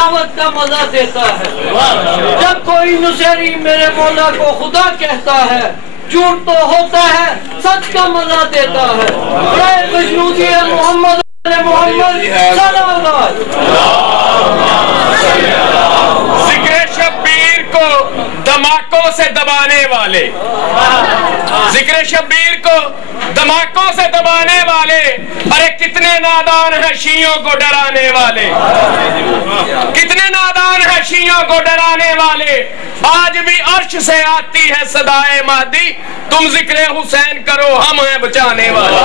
دعوت کا مزہ دیتا ہے۔ جب کوئی نصیری میرے مولا کو خدا کہتا ہے، جھوٹ تو ہوتا ہے، سچ کا مزہ دیتا ہے۔ برائے خوشنودی ہے محمد محمد صلوات۔ ذکر شبیر کو دماغوں سے دبانے والے، ذکر شبیر کو دماغوں سے دبانے والے، ارے کتنے نادان ہیں شیعوں کو ڈرانے والے، کتنے نادان ہیں شیعوں کو ڈرانے والے۔ آج بھی عرش سے آتی ہے صدائے مہدی، تم ذکر حسین کرو ہم ہیں بچانے والے۔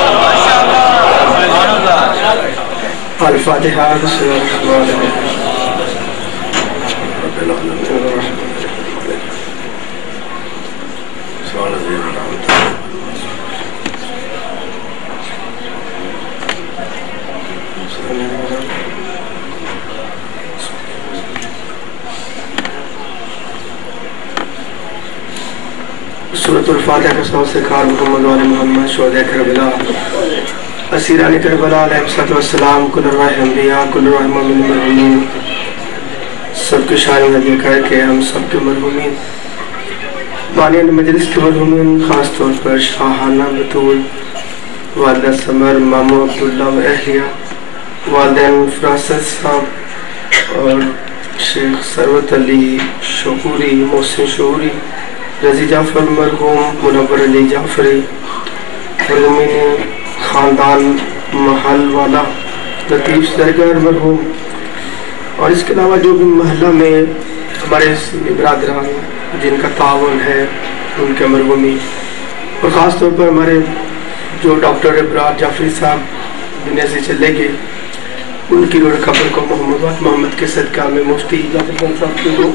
الفاتحہ۔ سورۃ الفاتحہ کا سبب سرکار محمد وآل محمد شہداء کربلا، اسیران کربلا علیہ السلام، کل ارواح انبیاء، کل ارواح مومنین مرحومین، سب کے شان ہدیہ کر کے ہم سب کے مرحومین، بانیان مجلس کے مرحومین، خاص طور پر شاہانہ بطول، والدہ سمر، مامو عبداللہ و اہلیہ، والدین فراست صاحب اور شیخ ثروت علی شعوری، محسن شعوری، رضی جعفر مرحوم، منور علی جعفری، مرحومین خاندان محل والا، لطیف درگاہ مرحوم، اور اس کے علاوہ جو بھی محلہ میں ہمارے برادران جن کا تعاون ہے ان کے مرحومی، اور خاص طور پر ہمارے جو ڈاکٹر ابرار جعفری صاحب دنیا سے چلے گئے، ان کی روح قبر کو محمد کے صدقہ میں مفتی جعفر صاحب کے وہ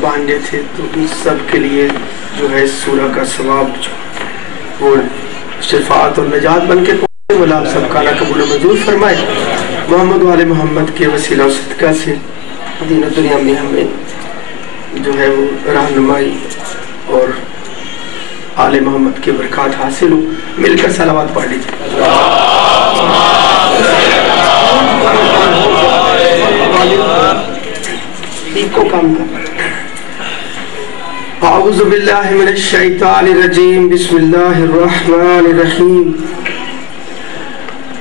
بانڈے تھے، تو ان سب کے لیے جو ہے سورہ کا ثواب وہ شفاعت اور نجات بن کے مولا آپ سب کا اللہ قبول و منظور فرمائے۔ محمد والے محمد کے وسیلہ و صدقہ سے دین و دنیا میں ہمیں جو ہے وہ رہنمائی اور آل محمد کے برکات حاصل ہو۔ مل کر صلوات پڑھ لیجیے۔ کو کام کر اعوذ باللہ من الشیطان الرجیم، بسم اللہ الرحمن الرحیم،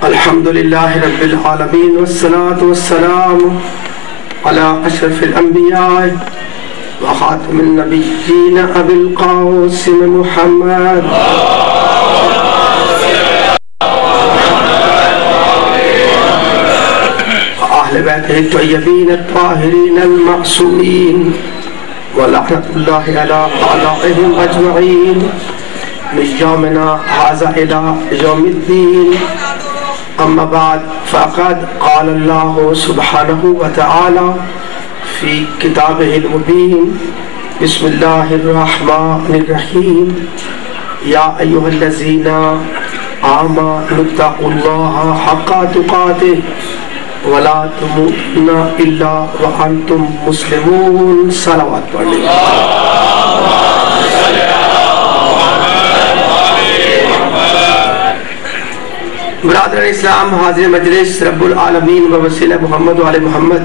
الحمدللہ رب العالمین، والصلاة والسلام علی اشرف الانبیاء وخاتم النبیین ابی القاسم محمد اہل بیتہ الطیبین الطاہرین المعصومین ولعنت اللہ علی اعدائهم اجمعین من یومنا ھذا الی یوم الدین، اما بعد فقد قال اللہ سبحانہ وتعالی فی کتابہ المبین، بسم اللہ الرحمن الرحیم، یا ایھا الذین آمنوا اتقوا اللہ حق تقاتہ ولا تموتن الا وانتم مسلمون۔ صلوات پڑھ لیں۔ برادران اسلام، حاضر مجلس، رب العالمین و وسیلہ محمد و آل محمد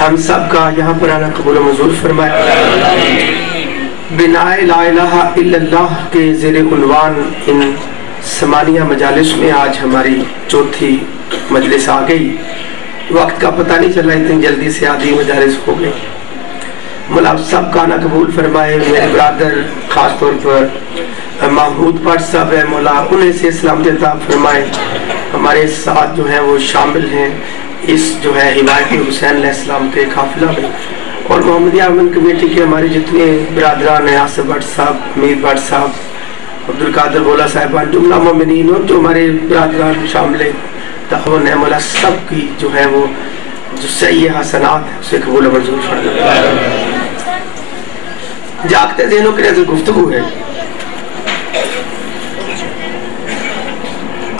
ہم سب کا یہاں پر آنا قبول و منظور فرمائے۔ بنائے لا الہ الا اللہ کے زیر عنوان ان ثمانیہ مجالس میں آج ہماری چوتھی مجلس آ گئی۔ وقت کا پتہ نہیں چلا، اتنی جلدی سے آدھی مجالس ہو گئی۔ مولا سب کا آنا قبول فرمائے۔ میرے برادر خاص طور پر محمود پٹ صاحب ہے، مولا انہیں سے اسلام عطا فرمائے۔ ہمارے ساتھ جو ہیں وہ شامل ہیں اس جو ہے حمایت حسین علیہ السلام کے قافلہ میں، اور محمدیہ امن کمیٹی کے ہمارے جتنے برادران ہیں، آصف بٹ صاحب، امیر بٹ صاحب، عبدالقادر بولا صاحبان، جملہ مومنین، اور جو ہمارے برادران شامل ہیں، تعاون ہے، مولا سب کی جو ہے وہ جو صحیح حسنات ہے اسے قبول و منظور فرمائے۔ جاگتے ذہنوں کے لیے گفتگو ہے۔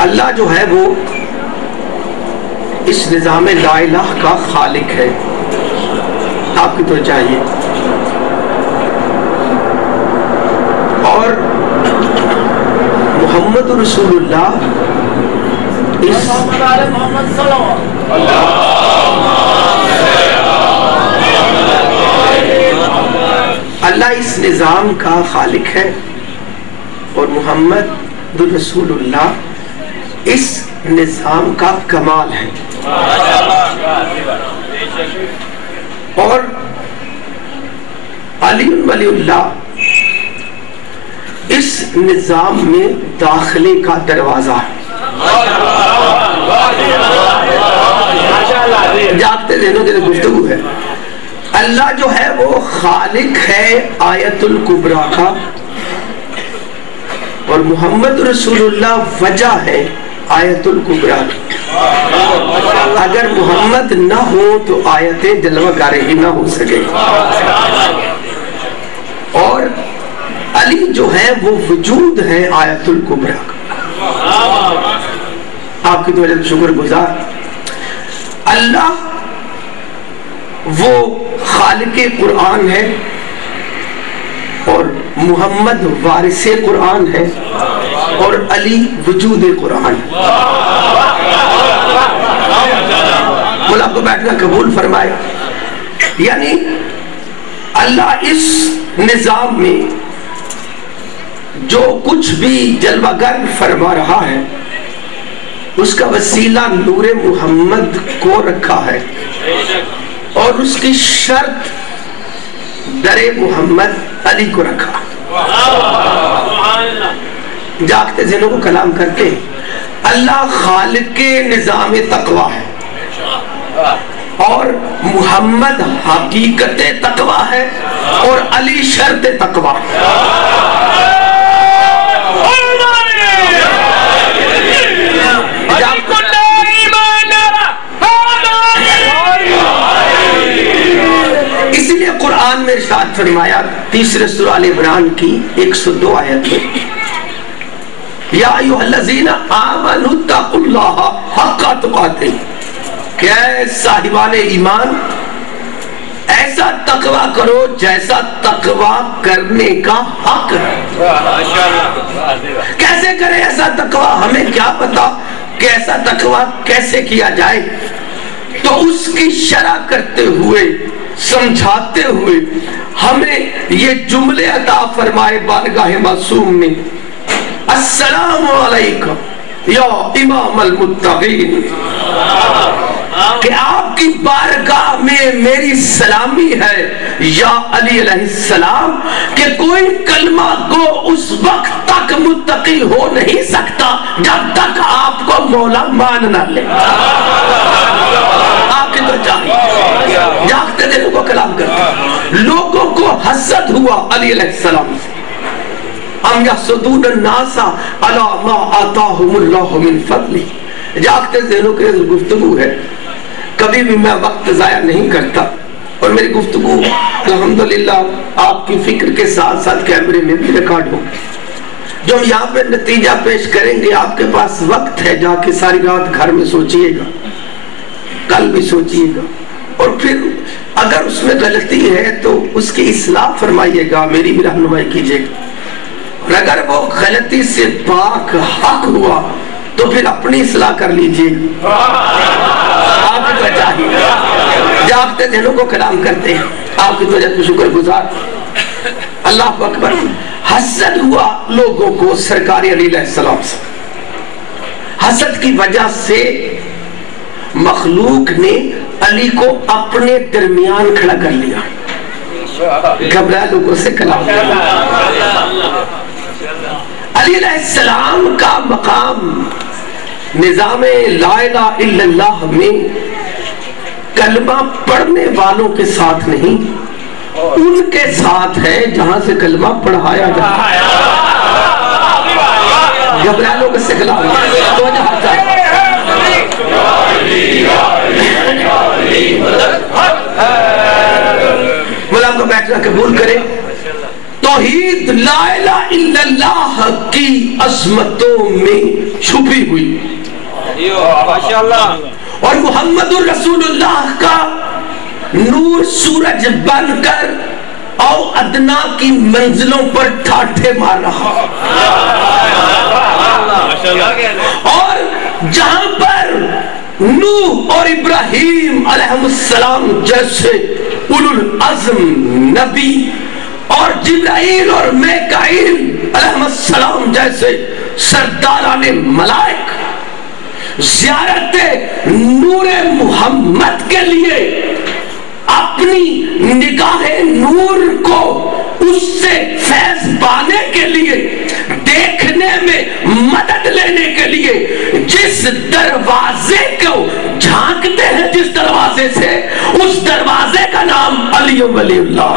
اللہ جو ہے وہ اس نظام لا الہ کا خالق ہے، آپ کی تو چاہیے، اور محمد رسول اللہ اس اس نظام کا خالق ہے اور محمد رسول اللہ اس نظام کا کمال ہے، اور علی ولی اللہ اس نظام میں داخلے کا دروازہ ہے۔ جاگتے ذہنوں کے لیے گفتگو ہے۔ اللہ جو ہے وہ خالق ہے آیت الکبریٰ کا، اور محمد رسول اللہ وجہ ہے آیت الکبریٰ کی۔ اگر محمد نہ ہو تو آیتیں جلوہ گارے ہی نہ ہو سکے، اور علی جو ہے وہ وجود ہے آیت الکبریٰ کا۔ آپ کی توجہ شکر گزار۔ اللہ وہ خالق قرآن ہے اور محمد وارث قرآن ہے اور علی وجود قرآن ہے۔ مولا آپ کو بیٹھنا قبول فرمائے۔ یعنی اللہ اس نظام میں جو کچھ بھی جلوہ گر فرما رہا ہے اس کا وسیلہ نور محمد کو رکھا ہے، اور اس کی شرط در محمد علی کو رکھا۔ جاگتے ذہنوں کو کلام کرتے ہیں۔ اللہ خالق نظام تقویٰ ہے اور محمد حقیقت تقویٰ ہے اور علی شرط تقویٰ ہے۔ اسی لیے قرآن میں ارشاد فرمایا تیسرے سورہ آل عمران کی 102 آیت میں، یا ایھا الذین آمنوا اتقوا اللہ حق تقاتہ، کہ اے صاحبان ایمان ایسا تقویٰ کرو جیسا تقویٰ کرنے کا حق ہے۔ کیسے کرے ایسا تقویٰ؟ ہمیں کیا پتا کہ ایسا تقویٰ کیسے کیا جائے؟ تو اس کی شرح کرتے ہوئے، سمجھاتے ہوئے ہمیں یہ جملے عطا فرمائے بارگاہ معصوم میں، السلام علیکم یا امام المتقین، کہ آپ کی بارگاہ میں میری سلامی ہے یا علی علیہ السلام، کہ کوئی کلمہ گو اس وقت تک متقی ہو نہیں سکتا جب تک آپ کو مولا مان نہ لے۔ آپ کی تو چاہیے جاگتے دلوں کو کلام کرتے۔ لوگوں کو حسد ہوا علی علیہ السلام سے، ام یحسدون الناس علی ما آتاہم اللہ من فضلہ۔ جاگتے ذہنوں کے گفتگو ہے، کبھی بھی میں وقت ضائع نہیں کرتا، اور میری گفتگو الحمدللہ آپ کی فکر کے ساتھ ساتھ کیمرے میں بھی ریکارڈ ہو۔ جو ہم یہاں پہ نتیجہ پیش کریں گے، آپ کے پاس وقت ہے، جا کے ساری رات گھر میں سوچئے گا، کل بھی سوچئے گا، اور پھر اگر اس میں غلطی ہے تو اس کی اصلاح فرمائیے گا، میری بھی رہنمائی کیجئے گا، اور اگر وہ غلطی سے پاک حق ہوا تو پھر اپنی اصلاح کر لیجئے۔ آپ کی توجہ چاہیے، جاگتے دلوں کو کلام کرتے ہیں، آپ کی توجہ کو شکر گزار۔ اللہ اکبر۔ حسد ہوا لوگوں کو سرکار علی علیہ السلام سے، حسد کی وجہ سے مخلوق نے علی کو اپنے درمیان کھڑا کر لیا، گھبرا لوگوں سے کلام کرنا۔ علی علیہ السلام کا مقام نظام لا الہ الا اللہ میں کلمہ پڑھنے والوں کے ساتھ نہیں، ان کے ساتھ ہے جہاں سے کلمہ پڑھایا جاتا ہے۔ گھبرا لوگوں سے کلام مولا کو بیٹھنا قبول کرے۔ توحید لا الہ الا اللہ کی عظمتوں میں چھپی ہوئی، اور محمد رسول اللہ کا نور سورج بن کر او ادنا کی منزلوں پر ٹھاٹھے مار رہا، اور جہاں پر نوح اور ابراہیم علیہ السلام جیسے اولو العزم نبی اور جبرائیل اور میکائیل علیہ السلام جیسے سرداران ملائک زیارت نور محمد کے لیے اپنی نگاہ نور کو اس سے فیض پانے کے لیے دیکھنے میں مدد لینے کے لیے جس دروازے کو جھانکتے ہیں، جس دروازے سے، اس دروازے کا نام علی ولی اللہ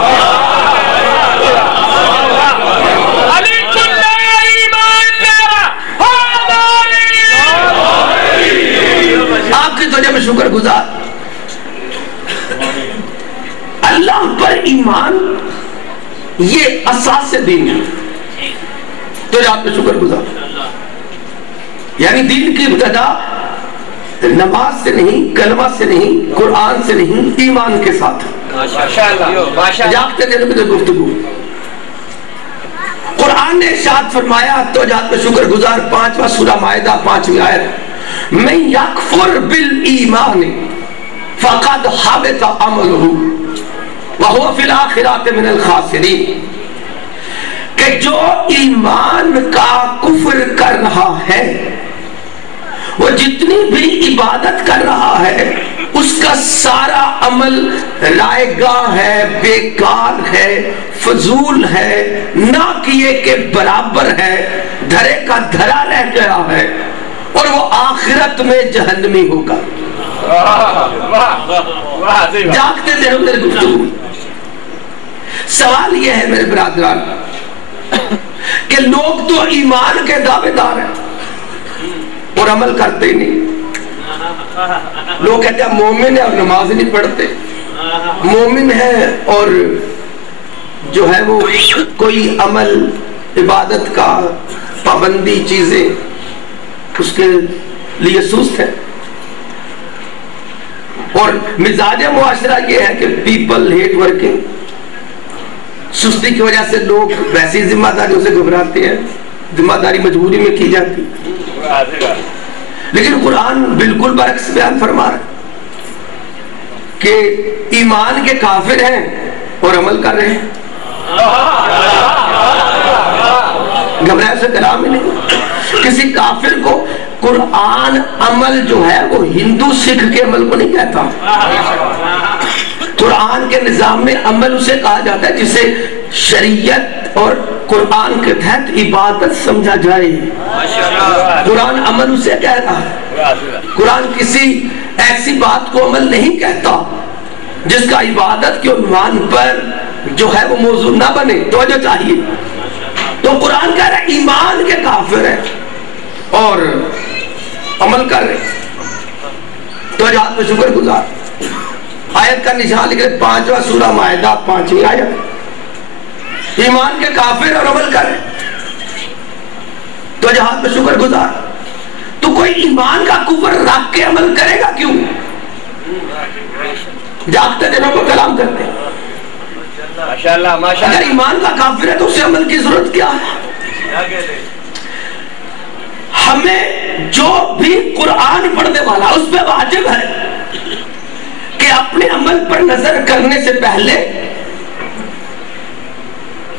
آپ کی توجہ میں شکر گزار اللہ پر ایمان یہ اساس دین ہے، تو آپ میں شکر گزار یعنی دین کی ابتدا نماز سے نہیں، کلمہ سے نہیں، قرآن سے نہیں، ایمان کے ساتھ جاگتے دن میں گفتگو قرآن نے ارشاد فرمایا، تو آپ میں شکر گزار 5واں سورہ مائدہ 5ویں آیت، من یکفر بالایمان فقد حبط عملہ وَهُوَ فِي الْآخِرَةِ مِنَ الْخَاسِرِينَ، کہ جو ایمان کا کفر کر رہا ہے وہ جتنی بھی عبادت کر رہا ہے اس کا سارا عمل رائے گاہ ہے، بیکار ہے، فضول ہے، نہ کیے کے برابر ہے، دھرے کا دھرا رہ گیا ہے اور وہ آخرت میں جہنمی ہوگا۔ جاگتے دنوں میں گفتگو سوال یہ ہے میرے برادران کہ لوگ تو ایمان کے دعوے دار ہیں اور عمل کرتے ہی نہیں۔ لوگ کہتے ہیں مومن ہے اور نماز نہیں پڑھتے، مومن ہے اور جو ہے وہ کوئی عمل عبادت کا پابندی چیزیں اس کے لیے سست ہے، اور مزاج معاشرہ یہ ہے کہ پیپل ہیٹ ورکنگ، سستی کی وجہ سے لوگ ویسی ذمہ داریوں سے گھبراتے ہیں، ذمہ داری مجبوری میں کی جاتی، لیکن قرآن بالکل برعکس بیان فرما رہا ہے کہ ایمان کے کافر ہیں اور عمل کر رہے ہیں۔ گھبرائے سے کلام ہی نہیں، کسی کافر کو قرآن عمل جو ہے وہ ہندو سکھ کے عمل کو نہیں کہتا، قرآن کے نظام میں عمل اسے کہا جاتا ہے جسے شریعت اور قرآن کے تحت عبادت سمجھا جائے۔ قرآن عمل اسے کہہ رہا ہے، قرآن کسی ایسی بات کو عمل نہیں کہتا جس کا عبادت کے عنوان پر جو ہے وہ موضوع نہ بنے، توجہ چاہیے۔ تو قرآن کہہ رہا ہے ایمان کے کافر ہیں اور عمل کر رہے، تو آج میں شکر گزار آیت کا نشان لکھ رہے 5واں سورہ مائدہ 5ویں آیت، ایمان کے کافر اور عمل کر رہے، تو جہاں میں شکر گزار۔ تو کوئی ایمان کا کفر رکھ کے عمل کرے گا کیوں؟ جاگتے دنوں کو کلام کرتے ہیں، اگر ایمان کا کافر ہے تو اسے عمل کی ضرورت کیا ہے؟ ہمیں جو بھی قرآن پڑھنے والا اس پہ واجب ہے کہ اپنے عمل پر نظر کرنے سے پہلے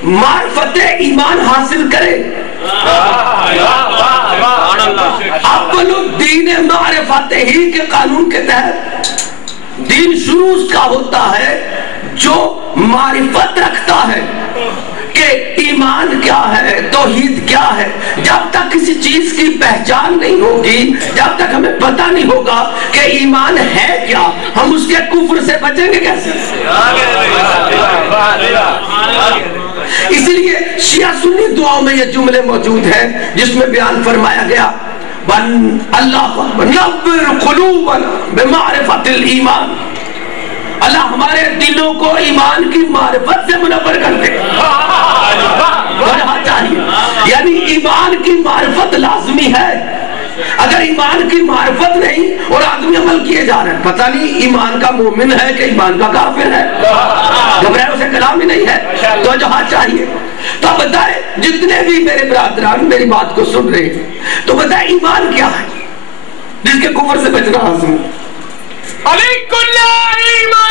معرفت ایمان حاصل کرے۔ اول الدین معرفت ہی کے قانون کے تحت دین شروع اس کا ہوتا ہے جو معرفت رکھتا ہے کہ ایمان کیا ہے، توحید کیا ہے۔ جب تک کسی چیز کی پہچان نہیں ہوگی، جب تک ہمیں پتہ نہیں ہوگا کہ ایمان ہے کیا، ہم اس کے کفر سے بچیں گے کیسے؟ اس لیے شیعہ سنی دعاؤں میں یہ جملے موجود ہیں جس میں بیان فرمایا گیا اللہ نور قلوبنا بمعرفت الایمان، اللہ ہمارے دلوں کو ایمان کی معرفت سے منور کر دے۔ یعنی ایمان کی معرفت لازمی ہے، اگر ایمان کی معرفت نہیں اور آدمی عمل کیے جا رہے ہیں، پتہ نہیں ایمان کا مومن ہے کہ ایمان کا کافر ہے، گھبرائے اسے کلام ہی نہیں ہے، تو جہاں چاہیے۔ تو اب بتائیں جتنے بھی میرے برادران میری بات کو سن رہے ہیں، تو بتائیں ایمان کیا ہے جس کے کفر سے بچنا حاصل ہے؟ علیکم لا ایمان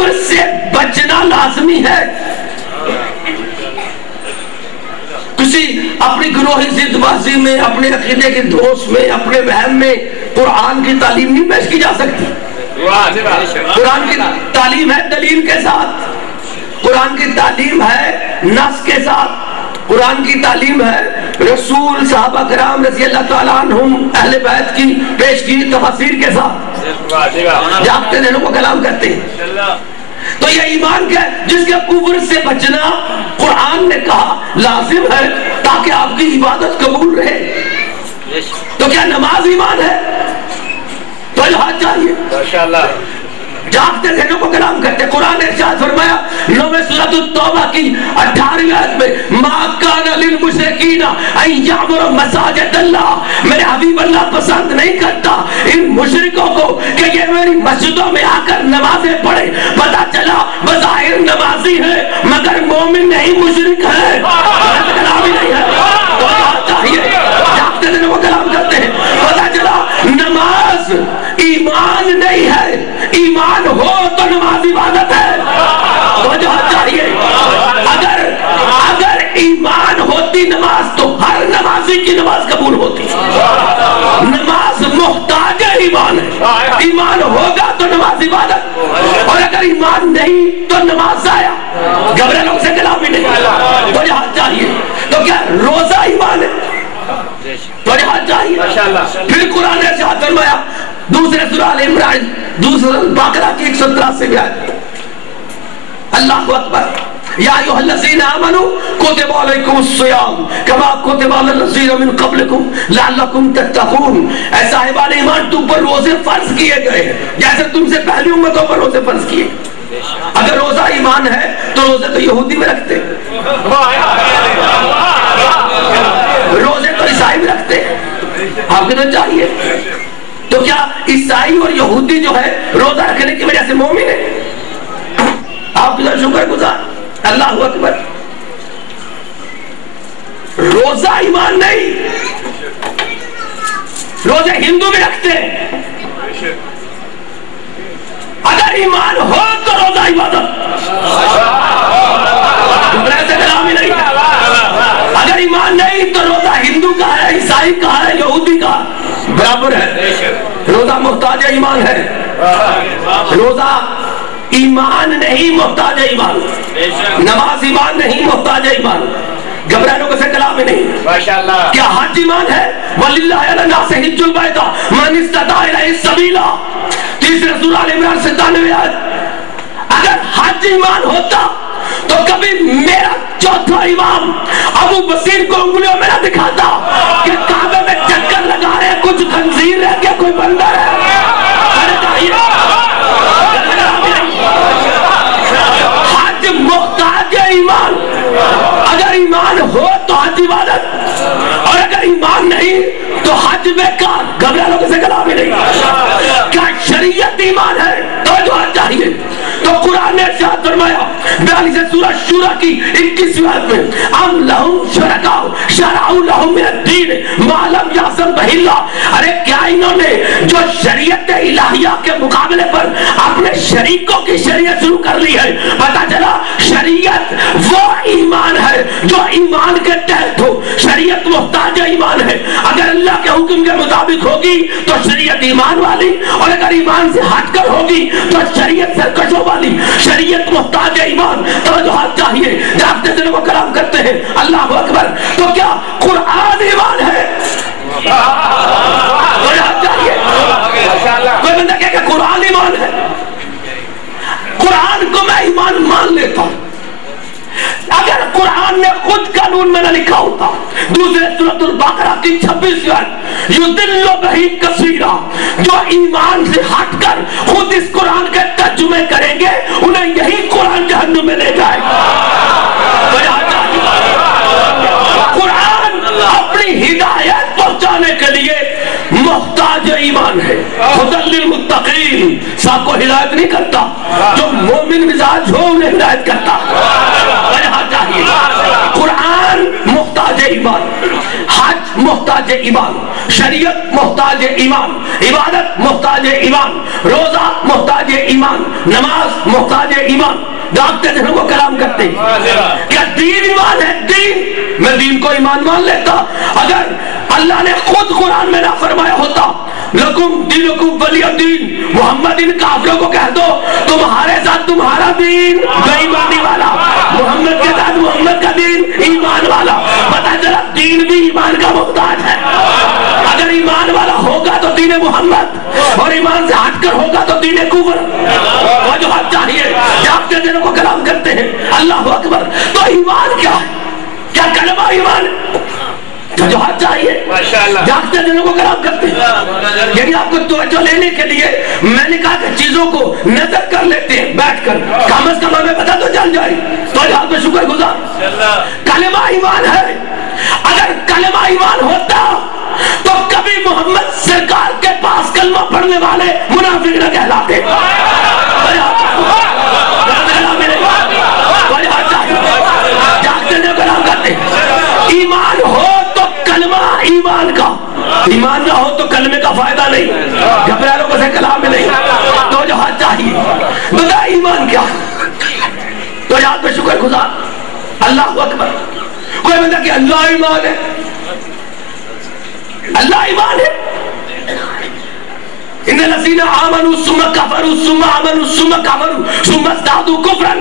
کفر سے بچنا لازمی ہے. کسی اپنی گروہی ضد بازی میں، اپنے عقیدے کے دوست میں، اپنے وہم میں قرآن کی تعلیم نہیں پیش کی جا سکتی. قرآن کی تعلیم ہے دلیل کے ساتھ، قرآن کی تعلیم ہے نص کے ساتھ، قرآن کی تعلیم ہے رسول صحابہ کرام رضی اللہ تعالیٰ عنہم اہل بیت کی پیش کی تفاسیر کے ساتھ جاگتے دنوں کو کلام کرتے ہیں. تو یہ ایمان کیا ہے؟ جس کے کفر سے بچنا قرآن نے کہا لازم ہے تاکہ آپ کی عبادت قبول رہے. تو کیا نماز ایمان ہے؟ تو الہات چاہیے. جاگتے ذہنوں کو کلام کرتے. قرآن نے ارشاد فرمایا 9 سورۃ التوبہ کی 18ویں آیت میں ما کان للمشرکین ان یعمروا مساجد اللہ، میرے حبیب اللہ پسند نہیں کرتا ان مشرکوں کو کہ یہ میری مسجدوں میں آ کر نمازیں پڑھے. پتہ چلا بظاہر نمازی ہے مگر مومن نہیں، مشرک ہے، کلام ہی نہیں ہے. تو چاہیے جاگتے ذہنوں کو کلام کرتے ہیں. پتہ چلا نماز ایمان نہیں ہے، ایمان ہو تو نماز عبادت ہے. تو جو چاہیے اگر ایمان ہوتی نماز تو ہر نمازی کی نماز قبول ہوتی. نماز محتاج ایمان ہے، ایمان ہوگا تو نماز عبادت، اور اگر ایمان نہیں تو نماز ضائع. گھبرے لوگ سے کلام ہی نہیں. تو جہاں چاہیے تو کیا روزہ ایمان ہے؟ تو جہاں چاہیے. پھر قرآن نے ارشاد فرمایا دوسرے سورہ آل عمران دوسرے بقرہ کی 183 آیت. اللہ اکبر. یا ایھا الذین آمنوا کتب علیکم الصیام کما کتب علی الذین من قبلکم لعلکم تتقون. اے صاحبان ایمان تم پر روزے فرض کیے گئے ہیں جیسے تم سے پہلی امتوں پر روزے فرض کیے. اگر روزہ ایمان ہے تو روزے تو یہودی میں رکھتے، روزے تو عیسائی میں رکھتے. آپ کو تو چاہیے. تو کیا عیسائی اور یہودی جو ہے روزہ رکھنے کی وجہ سے مومن ہے؟ آپ کی شکر گزار. اللہ اکبر. روزہ ایمان نہیں، روزے ہندو بھی رکھتے ہیں. اگر ایمان ہو تو روزہ عبادت، کلام ہی نہیں. اگر ایمان نہیں تو روزہ ہندو کا ہے، عیسائی کا ہے، یہودی کا برابر ہے. روزہ محتاج ایمان ہے. روزہ ایمان نہیں محتاج ایمان. نماز ایمان نہیں محتاج ایمان. گھبرانے سے کلام ہی نہیں. کیا حج ایمان ہے؟ وَلِلَّهِ عَلَى النَّاسِ حِجُّ الْبَيْتِ مَنِ اسْتَطَاعَ إِلَيْهِ سَبِيلًا. تیسرے سورہ آل عمران 97 آیت. اگر حج ایمان ہوتا تو کبھی میرا چوتھا امام ابو بصیر کو انگلیوں میں نہ دکھاتا کہ کعبے میں چکر لگا رہے کچھ خنزیر رہ گیا کوئی بندر ہے. حج محتاج ایمان. اگر ایمان ہو تو حج عبادت، اور اگر ایمان نہیں تو حج بیکار. گھبرا لوگوں سے کلام ہی نہیں. کیا شریعت ایمان ہے؟ تو جو چاہیے. تو قرآن نے ارشاد فرمایا 42 سورہ شورى کی 21 آیت میں ام لہم شرکاء شرعوا لہم من الدین ما لم یأذن بہ اللہ. ارے کیا انہوں نے جو شریعت الہیہ کے مقابلے پر اپنے شریکوں کی شریعت شروع کر لی ہے؟ پتا چلا شریعت وہ ایمان ہے جو ایمان کے تحت ہو. شریعت محتاج ایمان ہے. اگر اللہ کے حکم کے مطابق ہوگی تو شریعت ایمان والی، اور اگر ایمان سے ہٹ کر ہوگی تو شریعت سرکشوں والی. شریعت محتاج ایمان. توجہات چاہیے. جاگتے دنوں کو کلام کرتے ہیں. اللہ اکبر. تو کیا قرآن ایمان ہے؟ توجہات چاہیے. کوئی بندہ کہے کہ قرآن ایمان ہے. قرآن کو میں ایمان مان لیتا ہوں. اگر قرآن نے خود قانون میں نہ لکھا ہوتا. دوسرے سورۃ البقرہ کی 26 آیت یضل بہ کثیرا. جو ایمان سے ہٹ کر خود اس قرآن کے ترجمے کریں گے انہیں یہی قرآن جہنم میں لے جائے گا. قرآن اپنی ہدایت پہنچانے کے لیے محتاج ایمان ہے. ہدی للمتقین. سب کو ہدایت نہیں کرتا، جو مومن مزاج ہو انہیں ہدایت کرتا. قرآن محتاج ایمان. حج محتاج ایمان، شریعت محتاج ایمان، عبادت محتاج ایمان، روزہ محتاج ایمان، نماز محتاج ایمان۔ ڈاکتے جنہوں کو کلام کرتے کیا دین ایمان ہے؟ دین، میں دین کو ایمان مان لیتا اگر اللہ نے خود قرآن میں نہ فرمایا ہوتا لکم دینکم ولی الدین، محمد ان کافروں کو کہہ دو تمہارے ساتھ تمہارا دین بے ایمانی والا، محمد کے ساتھ محمد کا دین ایمان والا۔ پتہ چلا دین بھی ایمان کا محتاج ہے۔ اگر ایمان والا ہوگا تو دین محمد، اور ایمان سے ہٹ کر ہوگا تو دین کفر۔ وجوہات چاہیے، جاگتے دنوں کو کلام کرتے ہیں اللہ اکبر۔ تو ایمان کیا ہے؟ کیا کلمہ ایمان ہے؟ وجوہات چاہیے، جاگتے دنوں کو کلام کرتے ہیں۔ یعنی آپ کو توجہ لینے کے لیے میں نے کہا کہ چیزوں کو نظر کر لیتے ہیں بیٹھ کر، کم از کم ہمیں پتہ تو چل جائے۔ تو یہاں پہ شکر گزار، کلمہ ایمان ہے۔ اگر کلمہ ایمان ہوتا تو کبھی محمد سرکار کے پاس کلمہ پڑھنے والے منافق نہ کہلاتے۔ جاگتے دنوں کو کلام کرتے ہیں۔ ایمان ہو تو کلمہ ایمان کا، ایمان نہ ہو تو کلمے کا فائدہ نہیں، گھبرائے لوگوں سے کلام نہیں۔ تو جو ہاتھ چاہیے بتا ایمان کیا؟ تو یہاں پہ شکر گزار اللہ اکبر۔ کوئی بندہ کہ اللہ ایمان ہے، اللہ ایمان ہے۔ ان الذین آمنوا ثم کفروا ثم آمنوا ثم کفروا ثم ازدادوا کفرا،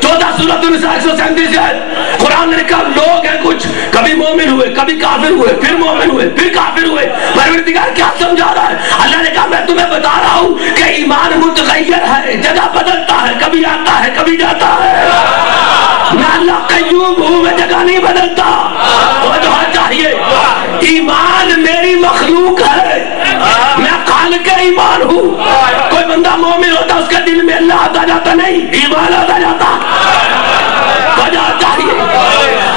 14 سورۃ النساء 137 ہے۔ قرآن نے کہا لوگ ہیں کچھ کبھی مومن ہوئے، کبھی کافر ہوئے، پھر مومن ہوئے، پھر کافر ہوئے۔ پروردگار کیا سمجھا رہا ہے؟ اللہ نے کہا میں تمہیں بتا رہا ہوں کہ ایمان متغیر ہے، جگہ بدلتا ہے، کبھی آتا ہے کبھی جاتا ہے۔ میں اللہ قیوم ہوں، میں جگہ نہیں بدلتا۔ توجہ چاہیے، ایمان میری مخلوق ہے، میں خالق ایمان ہوں۔ کوئی بندہ مومن ہوتا اس کے دل میں اللہ آتا جاتا نہیں، ایمان آتا جاتا۔ وجہ چاہیے،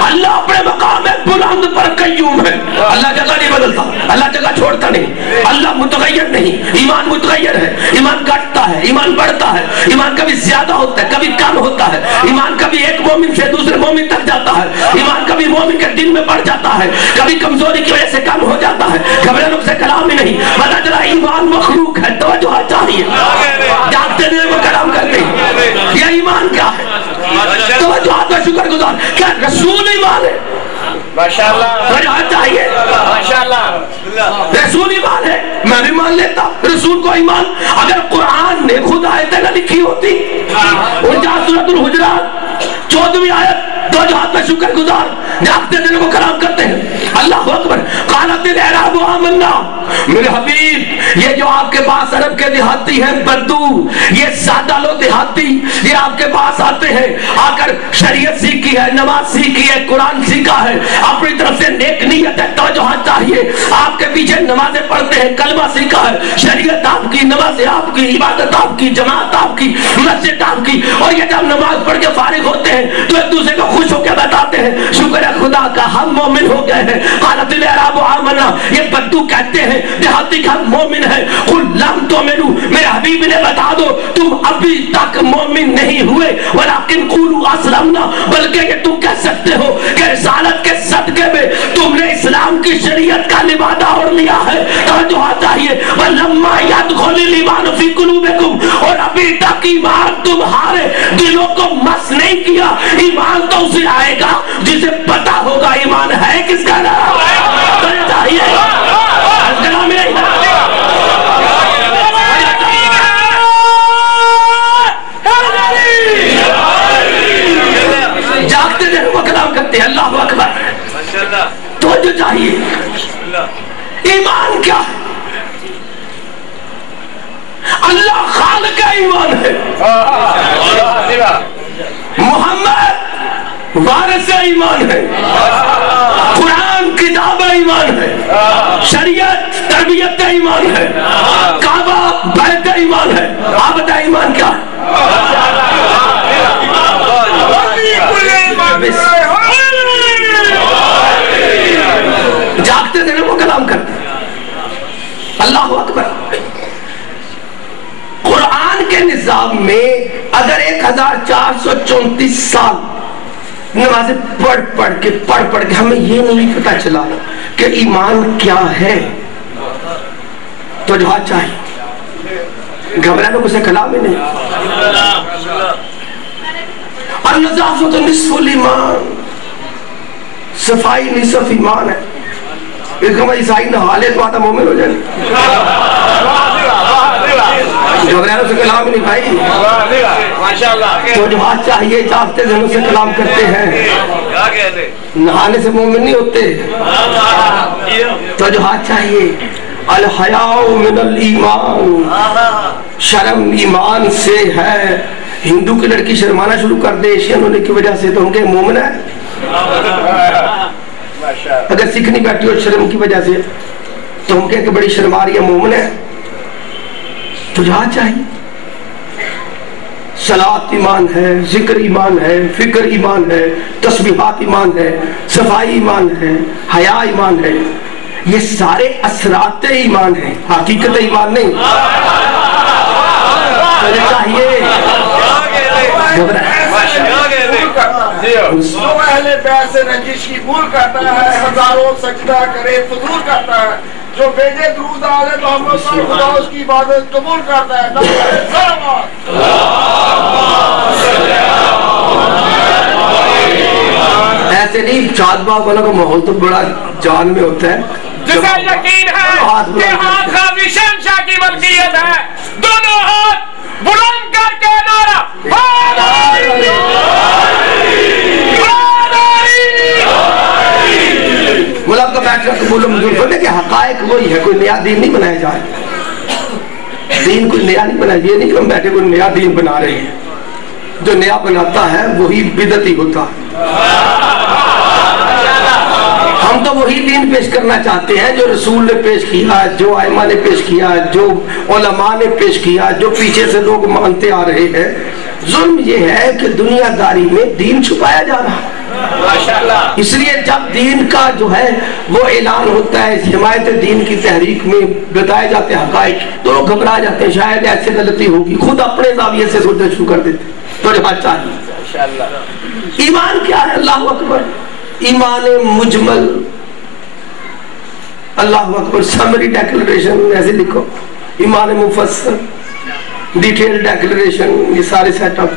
اللہ اپنے مقام بلند پر قیوم ہے، اللہ جگہ نہیں بدلتا، اللہ جگہ چھوڑتا نہیں، اللہ متغیر نہیں۔ ایمان متغیر ہے، ایمان گھٹتا ہے، ایمان بڑھتا ہے، ایمان کبھی زیادہ ہوتا ہے کبھی کم ہوتا ہے، ایمان کبھی ایک مومن سے دوسرے مومن تک جاتا ہے، ایمان کبھی مومن کے دل میں بڑھ جاتا ہے، کبھی کمزوری کی وجہ سے کم ہو جاتا ہے۔ گھبرانے سے کلام ہی نہیں، پتہ چلا ایمان مخلوق ہے۔ توجہ چاہیے، جاگتے دن وہ کلام کرتے ہیں یہ ایمان کیا ہے؟ توجہ کا شکر گزار، کیا رسول ایمان ہے؟ ماشاءاللہ چاہیے، رسول ایمان ہے، میں بھی مان لیتا رسول کو ایمان۔ اگر قرآن نے خود آیتیں نہ لکھی ہوتی، 49 سورۃ الحجرات 14ویں آیت، دو جہات میں شکر گزار جاگتے دنوں کو کلام کرتے ہیں اللہ اکبر۔ قالت الاعراب آمنا، میرے حبیب یہ جو آپ کے پاس عرب کے دیہاتی ہیں، بدو، یہ سادہ لوگ دیہاتی، یہ آپ کے پاس آتے ہیں، آ کر شریعت سیکھی ہے، نماز سیکھی ہے، قرآن سیکھا ہے، اپنی طرف سے نیک نیت ہے۔ توجہ چاہیے، آپ کے پیچھے نمازیں پڑھتے ہیں، کلمہ سیکھا ہے، شریعت آپ کی، نماز آپ کی، عبادت آپ کی، جماعت آپ کی، مسجد آپ کی، اور یہ جب نماز پڑھ کے فارغ ہوتے ہیں تو ایک دوسرے کو خوش ہو کے بتاتے ہیں شکر ہے خدا کا ہم مومن ہو گئے ہیں۔ قالت الاعراب آمنا، یہ بدو کہتے ہیں دیہاتی کا مومن ہے۔ قل لم تؤمنوا، میرے حبیب نے بتا دو تم ابھی تک مومن نہیں ہوئے، ولکن قولوا اسلمنا، بلکہ یہ تم کہہ سکتے ہو کہ رسالت کے صدقے میں تم نے اسلام کی شریعت کا لبادہ اوڑھ لیا ہے۔ توجہ چاہیے، ولما يدخل الایمان فی قلوبکم، اور ابھی تک ایمان تمہارے دلوں کو مس نہیں کیا۔ ایمان تو اسے آئے گا جسے پتا ہوگا ایمان ہے کس کا نام چاہیے۔ جاگتے دن وہ کلام کرتے ہیں اللہ اکبر۔ تو جو چاہیے ایمان کیا ہے؟ اللہ خالق کا ایمان ہے، محمد وارث ایمان ہے، قرآن کتاب ایمان ہے، شریعت تربیت ایمان ہے، کعبہ بیت ایمان ہے۔ آپ بتائیں ایمان کیا ہے؟ جاگتے دن وہ کلام کرتے اللہ اکبر۔ قرآن کے نظام میں اگر 1434 سال نمازیں پڑھ کے ہمیں یہ نہیں پتا چلا کہ ایمان کیا ہے. تو جو چاہیے گھبرانے کو سے کلام ہی نہیں. النظافت نصف الایمان، صفائی نصف ایمان ہے. ایک ہمیں عیسائی نہا لے تو آتا مومن ہو جائے. گھبرانے سے کلام ہی نہیں بھائی. تو جو چاہیے جاگتے ذہنوں سے کلام کرتے ہیں، نہانے سے مومن نہیں ہوتے. تو جو چاہیے الحیاء من الایمان، شرم ایمان سے ہے. ہندو کی لڑکی شرمانا شروع کر دے ایشین ہونے کی وجہ سے تو ہم کہیں مومن ہے. اگر سکھ نہیں بیٹھی ہو شرم کی وجہ سے تو ہم کہیں کہ بڑی شرما رہی ہے، مومن ہے. تو جہاں چاہیے صلاۃ ایمان ہے، ذکر ایمان ہے، فکر ایمان ہے، تسبیحات ایمان ہے، صفائی ایمان ہے، حیا ایمان ہے. یہ سارے اثرات ایمان ہیں، حقیقت ایمان نہیں. چاہیے جو اہل بیت سے رنجش کی بھول کرتا ہے، ہزاروں سجدہ کرے فضول کرتا ہے. جو بھیجے درود آلے محمد صلی اللہ علیہ وسلم، خدا اس کی عبادت قبول کرتا ہے. ایسے نہیں، چاد باغ والا کا ماحول تو بڑا جان میں ہوتا ہے. جسے یقین ہے کہ ہاتھ غازی شہنشاہ کی ملکیت ہے، دونوں ہاتھ بلند کر کے نعرہ ملاب کا بیٹھنا قبول و منظور کرنے کہ حقائق وہی ہے، کوئی نیا دین نہیں بنایا جائے. دین کوئی نیا نہیں بنایا. یہ نہیں کہ ہم بیٹھے کوئی نیا دین بنا رہے ہیں. جو نیا بناتا ہے وہی بدعتی ہوتا ہے. ہم تو وہی دین پیش کرنا چاہتے ہیں جو رسول نے پیش کیا، جو ائمہ نے پیش کیا، جو علماء نے پیش کیا، جو پیچھے سے لوگ مانتے آ رہے ہیں. ظلم یہ ہے کہ دنیا داری میں دین چھپایا جا رہا ہے. اس لیے جب دین کا جو ہے وہ اعلان ہوتا ہے، حمایت دین کی تحریک میں بتائے جاتے ہیں حقائق، تو لوگ گھبرا جاتے ہیں شاید ایسے غلطی ہوگی، خود اپنے زاویے سے سوچنا شروع کر دیتے. تو جو چاہیے ایمان کیا ہے؟ اللہ اکبر. ایمان مجمل، اللہ اکبر. سمری ڈیکلریشن ایسے لکھو. ایمان مفصل، ڈیٹیل ڈیکلریشن، یہ سارے سیٹ اپ.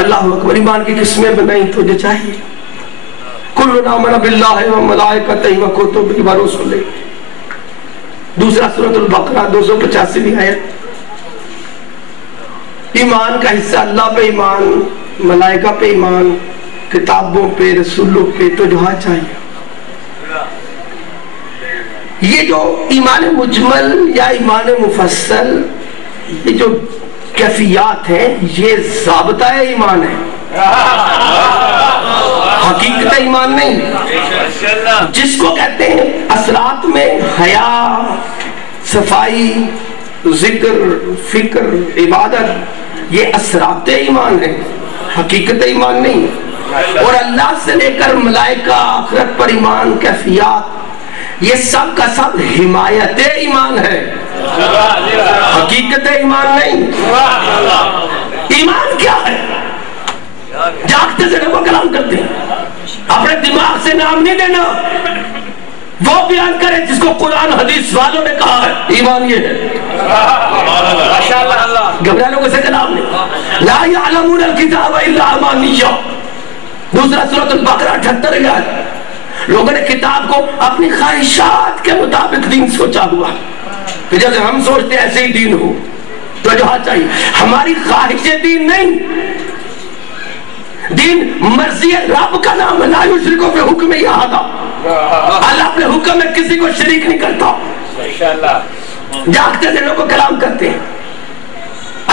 اللہ اکبر. ایمان کی قسمیں بنائیں تو جو چاہیے کلنا آمن باللہ و ملائکتہ و کتبہ و رسلہ. دوسرا سورۃ البقرہ 285 آیت. ایمان کا حصہ اللہ پہ ایمان، ملائکہ پہ ایمان، کتابوں پہ، رسولوں پہ. تو جو چاہیے یہ جو ایمان مجمل یا ایمان مفصل، یہ جو کیفیات ہیں، یہ ضابطہ ایمان ہے، حقیقت ایمان نہیں. جس کو کہتے ہیں اثرات میں حیا، صفائی، ذکر، فکر، عبادت، یہ اثرات ایمان ہے، حقیقت ایمان نہیں. اور اللہ سے لے کر ملائکہ، آخرت پر ایمان، کیفیات، یہ سب کا سب حمایت ایمان ہے، حقیقت ایمان نہیں. ایمان کیا ہے؟ جاگتے سے وہ کلام کرتے ہیں، اپنے دماغ سے نام نہیں دینا. وہ بیان کرے جس کو قرآن حدیث والوں نے کہا ہے ایمان یہ ہے. گھبرانے کو سے کلام نہیں. لا یعلمون الکتاب الا امانیہ. دوسرا سورۃ البقرہ 78 آیت. لوگوں نے کتاب کو اپنی خواہشات کے مطابق دین سوچا ہوا کہ جیسے ہم سوچتے ہیں ایسے ہی دین ہو. تو جو چاہیے ہماری خواہش دین نہیں. دین مرضی رب کا نام ہے. لا یشرک بحکمہ احد. اللہ اپنے حکم میں کسی کو شریک نہیں کرتا. جاگتے دنوں کو کلام کرتے ہیں.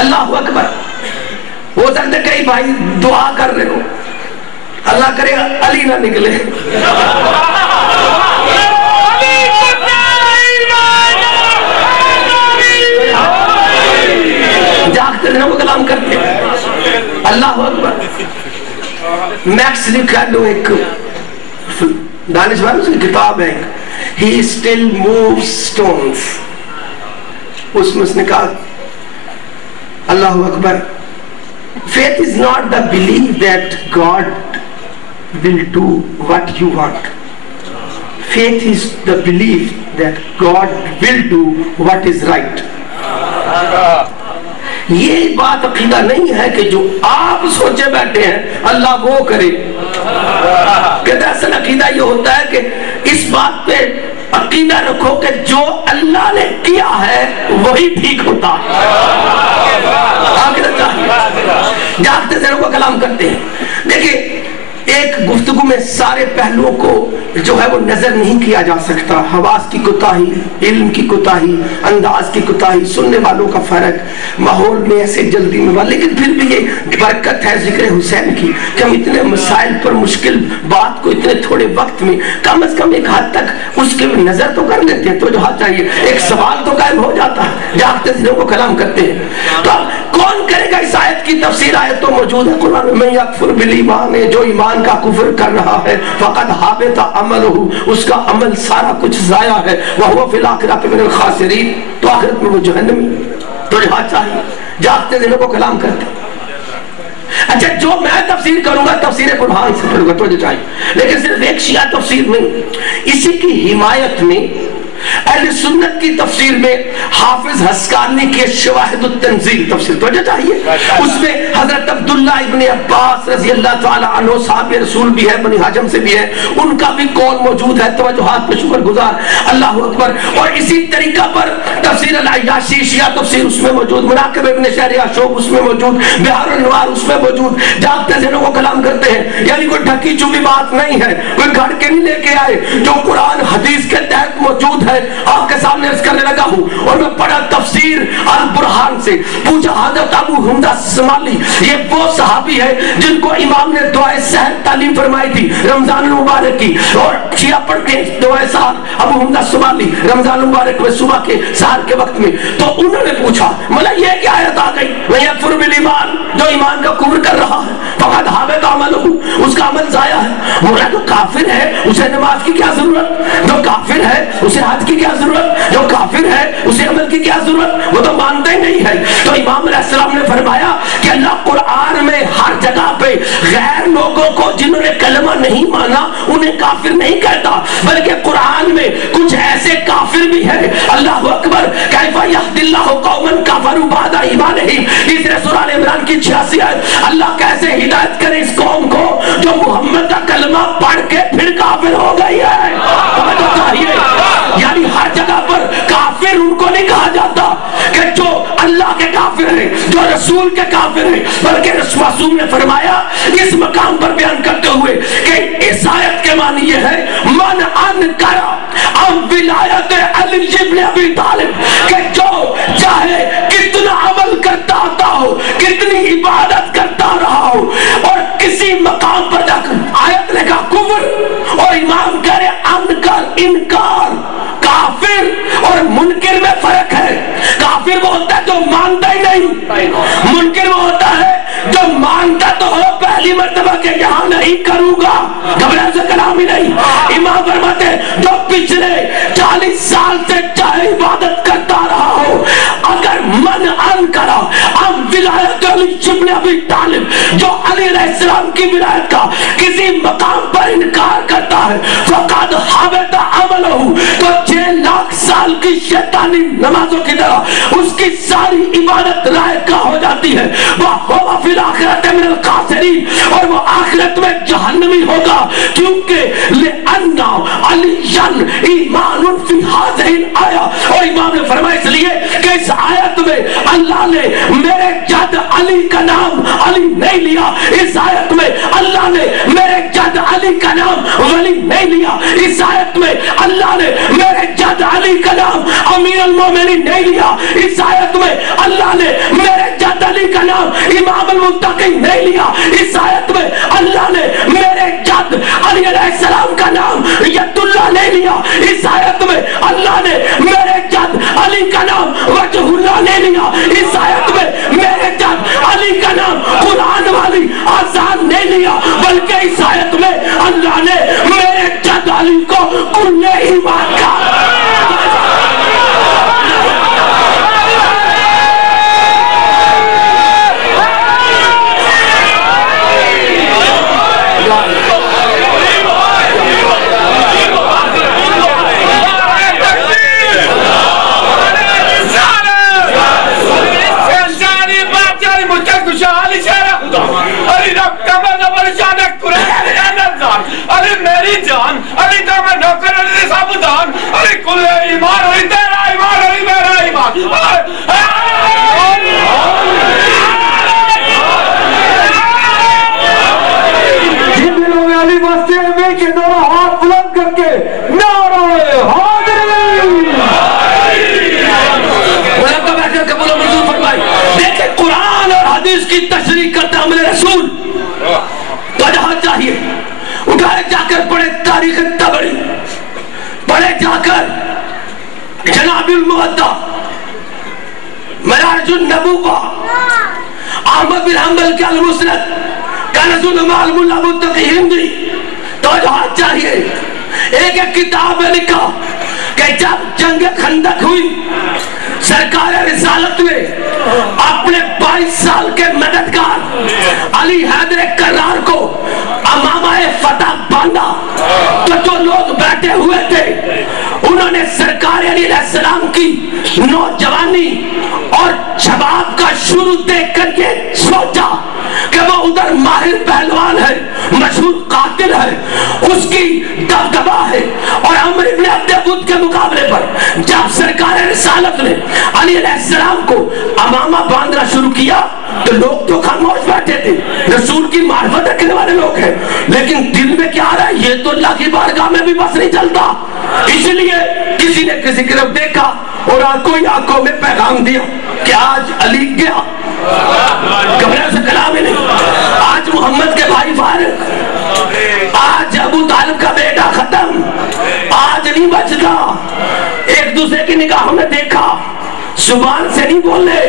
اللہ اکبر. ہو سکتا ہے کئی بھائی دعا کر رہے ہو، اللہ کرے علی نہ نکلے. جاگتے دنوں کو کلام کرتے ہیں. اللہ اکبر. میکس ریکارڈو ایک دانشور، اس کی کتاب ہے He still moves stones. اس میں اس نے کہا اللہ اکبر، faith is not the belief that God will do what you want. Faith is the belief that God will do what is right. یہ بات عقیدہ نہیں ہے کہ جو آپ سوچے بیٹھے ہیں اللہ وہ کرے. کہتے ہیں اصل عقیدہ یہ ہوتا ہے کہ اس بات پہ عقیدہ رکھو کہ جو اللہ نے کیا ہے وہی ٹھیک ہوتا ہے. جاگتے ذہنوں کو کلام کرتے ہیں. دیکھیں ایک گفتگو میں سارے پہلوؤں کو جو ہے وہ نظر نہیں کیا جا سکتا. حواس کی کوتاہی، علم کی کوتاہی، انداز کی کوتاہی، سننے والوں کا فرق، ماحول میں ایسے جلدی میں، لیکن پھر بھی یہ برکت ہے ذکر حسین کی کہ ہم اتنے مسائل پر مشکل بات کو اتنے تھوڑے وقت میں کم از کم ایک حد تک اس کے نظر تو کر لیتے ہیں. تو جو ہاتھ چاہیے ایک سوال تو قائم ہو جاتا ہے. جاگتے ذہنوں کو کلام کرتے ہیں. تو کون کرے گا اس آیت کی تفسیر؟ آیت تو موجود ہے قرآن میں، یکفر بالایمان، جو ایمان کا کفر کر رہا ہے فقد حبط عملہ، اس کا عمل سارا کچھ ضائع ہے، وہو فی الآخرۃ من الخاسرین، تو آخرت میں وہ جہنمی. تو جہاں چاہیے جاگتے دنوں کو کلام کرتے. اچھا جو میں تفسیر کروں گا تفسیر قرآن سے کروں گا تو جو چاہیے، لیکن صرف ایک شیعہ تفسیر میں اسی کی حمایت میں اہل سنت کی تفسیر میں حافظ حسکانی کی شواہد التنزیل تفسیر تو جو چاہیے، اس میں حضرت عبداللہ ابن عباس رضی اللہ تعالی عنہ صحابہ رسول بھی ہے، بنی حجم سے بھی ہے، ان کا بھی قول موجود ہے. توجہات پہ شکر گزار، اللہ اکبر. اور اسی طریقہ پر تفسیر العیاشی شیعہ تفسیر اس میں موجود، مناقب ابن شہر یعقوب اس میں موجود، بحار النوار اس میں موجود. جاگتے ذہنوں کو کلام کرتے ہیں. یعنی کوئی ڈھکی چوبی بات نہیں ہے، کوئی گھڑ کے نہیں لے کے آئے، جو قرآن حدیث کے تحت موجود ہے آپ کے سامنے عرض کرنے لگا ہوں. اور میں پڑھا تفسیر البرہان سے، پوچھا حضرت ابو حمزہ الصومالی، یہ وہ صحابی ہے جن کو امام نے دعائے سحر تعلیم فرمائی تھی رمضان المبارک کی، اور شیعہ پڑھتے ہیں دعائے سحر ابو حمزہ الصومالی رمضان المبارک میں صبح کے سحر کے وقت میں. تو انہوں نے پوچھا ملا یہ کیا آیت آ گئی، وہ یکفر بالایمان، جو ایمان کا کفر کر رہا ہے فقد حبط عملہ، اس کا عمل ضائع ہے. بولا جو کافر ہے اسے نماز کی کیا ضرورت، جو کافر ہے اسے حج کی کیا ضرورت، جو کافر ہے اسے عمل کی کیا ضرورت، وہ تو مانتا ہی نہیں ہے. تو امام علیہ السلام نے فرمایا کہ اللہ قرآن میں ہر جگہ پہ غیر لوگوں کو جنہوں نے کلمہ نہیں مانا انہیں کافر نہیں کہتا، بلکہ قرآن میں کچھ ایسے کافر بھی ہیں. اللہ اکبر. کیف یہدی اللہ قوما کفروا بعد ایمانہم، تیسرے سورہ ال عمران کی 86 آیت. اللہ کیسے ہدایت کرے اس قوم کو جو محمد کا کلمہ پڑھ کے پھر کافر ہو گئی ہے. توجہ چاہیے. یعنی ہر جگہ پر کافر ان کو نہیں کہا جاتا کہ جو اللہ کے کافر ہیں، جو رسول کے کافر ہیں، بلکہ معصوم نے فرمایا اس مقام پر بیان کرتے ہوئے کہ اس آیت کے معنی یہ ہے من انکر ام ولایت علی ابن ابی طالب، کہ جو چاہے کتنا عمل کرتا آتا ہو، کتنی عبادت کرتا رہا ہو، اور کسی مقام پر جا کر آیت نے کہا کفر اور امام کہہ رہے انکار. کافر اور منکر میں فرق ہے. کافر وہ ہوتا ہے جو مانتا ہی نہیں، منکر وہ ہوتا ہے جو مانتا تو ہو پہلی مرتبہ کہ یہاں نہیں کروں گا، گھبرانے سے کلام ہی نہیں. امام فرماتے ہیں جو پچھلے 40 سال سے چاہے عبادت کرتا رہا ہو، اگر من ان کرا ام ولایت علی ابن ابی طالب، جو علی علیہ السلام کی ولایت کا کسی مقام پر انکار کرتا ہے فقد حبط عملہ، تو 6 لاکھ سال کی شیطانی نمازوں کی طرح اس کی ساری عبادت رائے کا ہو جاتی ہے. وَهُوَ فِي الْآخِرَةِ مِنَ الْخَاسِرِينَ، اور وہ آخرت میں جہنمی ہوگا، کیونکہ لِأَنَّ عَلِيًّا ایمان فی هذه الآیہ. اور امام نے فرمایا اس لیے کہ اس آیت میں اللہ نے میرے جد علی کا نام علی نہیں لیا، اس آیت میں اللہ نے میرے جد علی کا نام ولی نہیں لیا، اس آیت میں اللہ نے میرے جد علی کا نام امیر المومنین نہیں لیا، اس آیت میں اللہ نے میرے جد علی کا نام امام المتقین نہیں لیا، اس آیت میں اللہ نے میرے جد علی علیہ السلام کا نام ید اللہ نہیں لیا، اس آیت میں اللہ نے میرے جد علی کا نام وجہ اللہ نہیں لیا، اس آیت میں میرے جد علی کا نام قرآن والی آسان نہیں لیا، بلکہ اس آیت میں اللہ نے میرے جد علی کو کل ایمان کا خدا میں نوکر علی سابدان علی کل ایمان علی تیرا ایمان علی میرا ایمان جن دنوں میں علی مسجد میں کے دونوں ہاتھ بلند کر کے نعرہ حاضری بلند کا بیٹھ کر قبول و منظور فرمائی. دیکھیں قرآن اور حدیث کی تشریح کرتا عمل رسول تو جہاں چاہیے اٹھائے جا کر پڑھے تاریخ تبری، پڑھے جا کر جناب المودع، منہاج النبوہ، احمد بن حنبل کے المسند، کنز العمال ملا متقی ہندی. تو جہاں چاہیے ایک ایک کتاب میں لکھا کہ جب جنگ خندق ہوئی سرکار رسالت میں اپنے 22 سال کے مددگار علی حیدر کرار کو امامہ فتح باندھا تو جو لوگ بیٹھے ہوئے تھے انہوں نے سرکار علیہ السلام کی نوجوانی اور شباب کا شروع دیکھ کر یہ سوچا کہ وہ ادھر ماہر پہلوان ہے، مشہور قاتل ہے، اس کی دبدبہ ہے. اور عمر ابن عبد ود کے مقابلے پر جب سرکار رسالت نے علی علیہ السلام کو امامہ باندھنا شروع کیا تو لوگ تو خاموش بیٹھے تھے، رسول کی معرفت رکھنے والے لوگ ہیں، لیکن دل میں کیا رہا ہے یہ تو اللہ کی بارگاہ میں بھی بس نہیں چلتا. اس لیے کسی نے کسی کی طرف دیکھا اور آنکھوں میں پیغام دیا کہ آج علی گیا، گھبرانے سے کلام ہی نہیں. آج محمد کے بھائی فارغ، آج ابو طالب کا بیٹا ختم، آج نہیں بچتا. ایک دوسرے کی نگاہوں نے دیکھا، زبان سے نہیں بولے،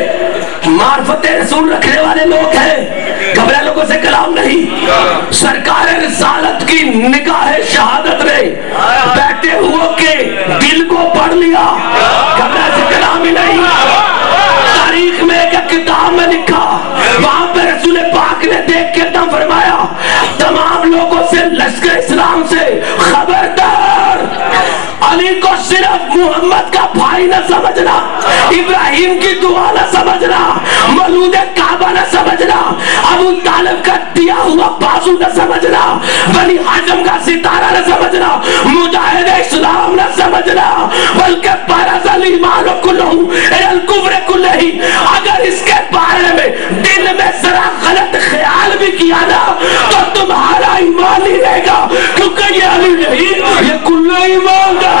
معرفت رسول رکھنے والے لوگ ہیں، گھبرا لوگوں سے کلام نہیں. سرکار رسالت کی نگاہ شہادت نے بیٹھے ہوئے کے دل کو پڑھ لیا، گھبرا سے کلام ہی نہیں. تاریخ میں ایک کتاب میں لکھا، وہاں پہ رسول پاک نے دیکھ کے دم فرمایا تمام لوگوں سے لشکر اسلام سے خبردار، علی کو صرف محمد کا بھائی نہ سمجھنا، ابراہیم کی دعا نہ سمجھنا، مولود کعبہ نہ سمجھنا، ابو طالب کا دیا ہوا بازو نہ سمجھنا، بنی ہاشم کا ستارہ نہ سمجھنا، مجاہد اسلام نہ سمجھنا، بلکہ برز الایمان کلہ الی الکفر کلہ. اگر اس کے بارے میں دل میں ذرا غلط خیال بھی کیا نا تو تمہارا ایمان نہیں رہے گا، کیونکہ یہ علی نہیں، یہ کل ایمان ہے.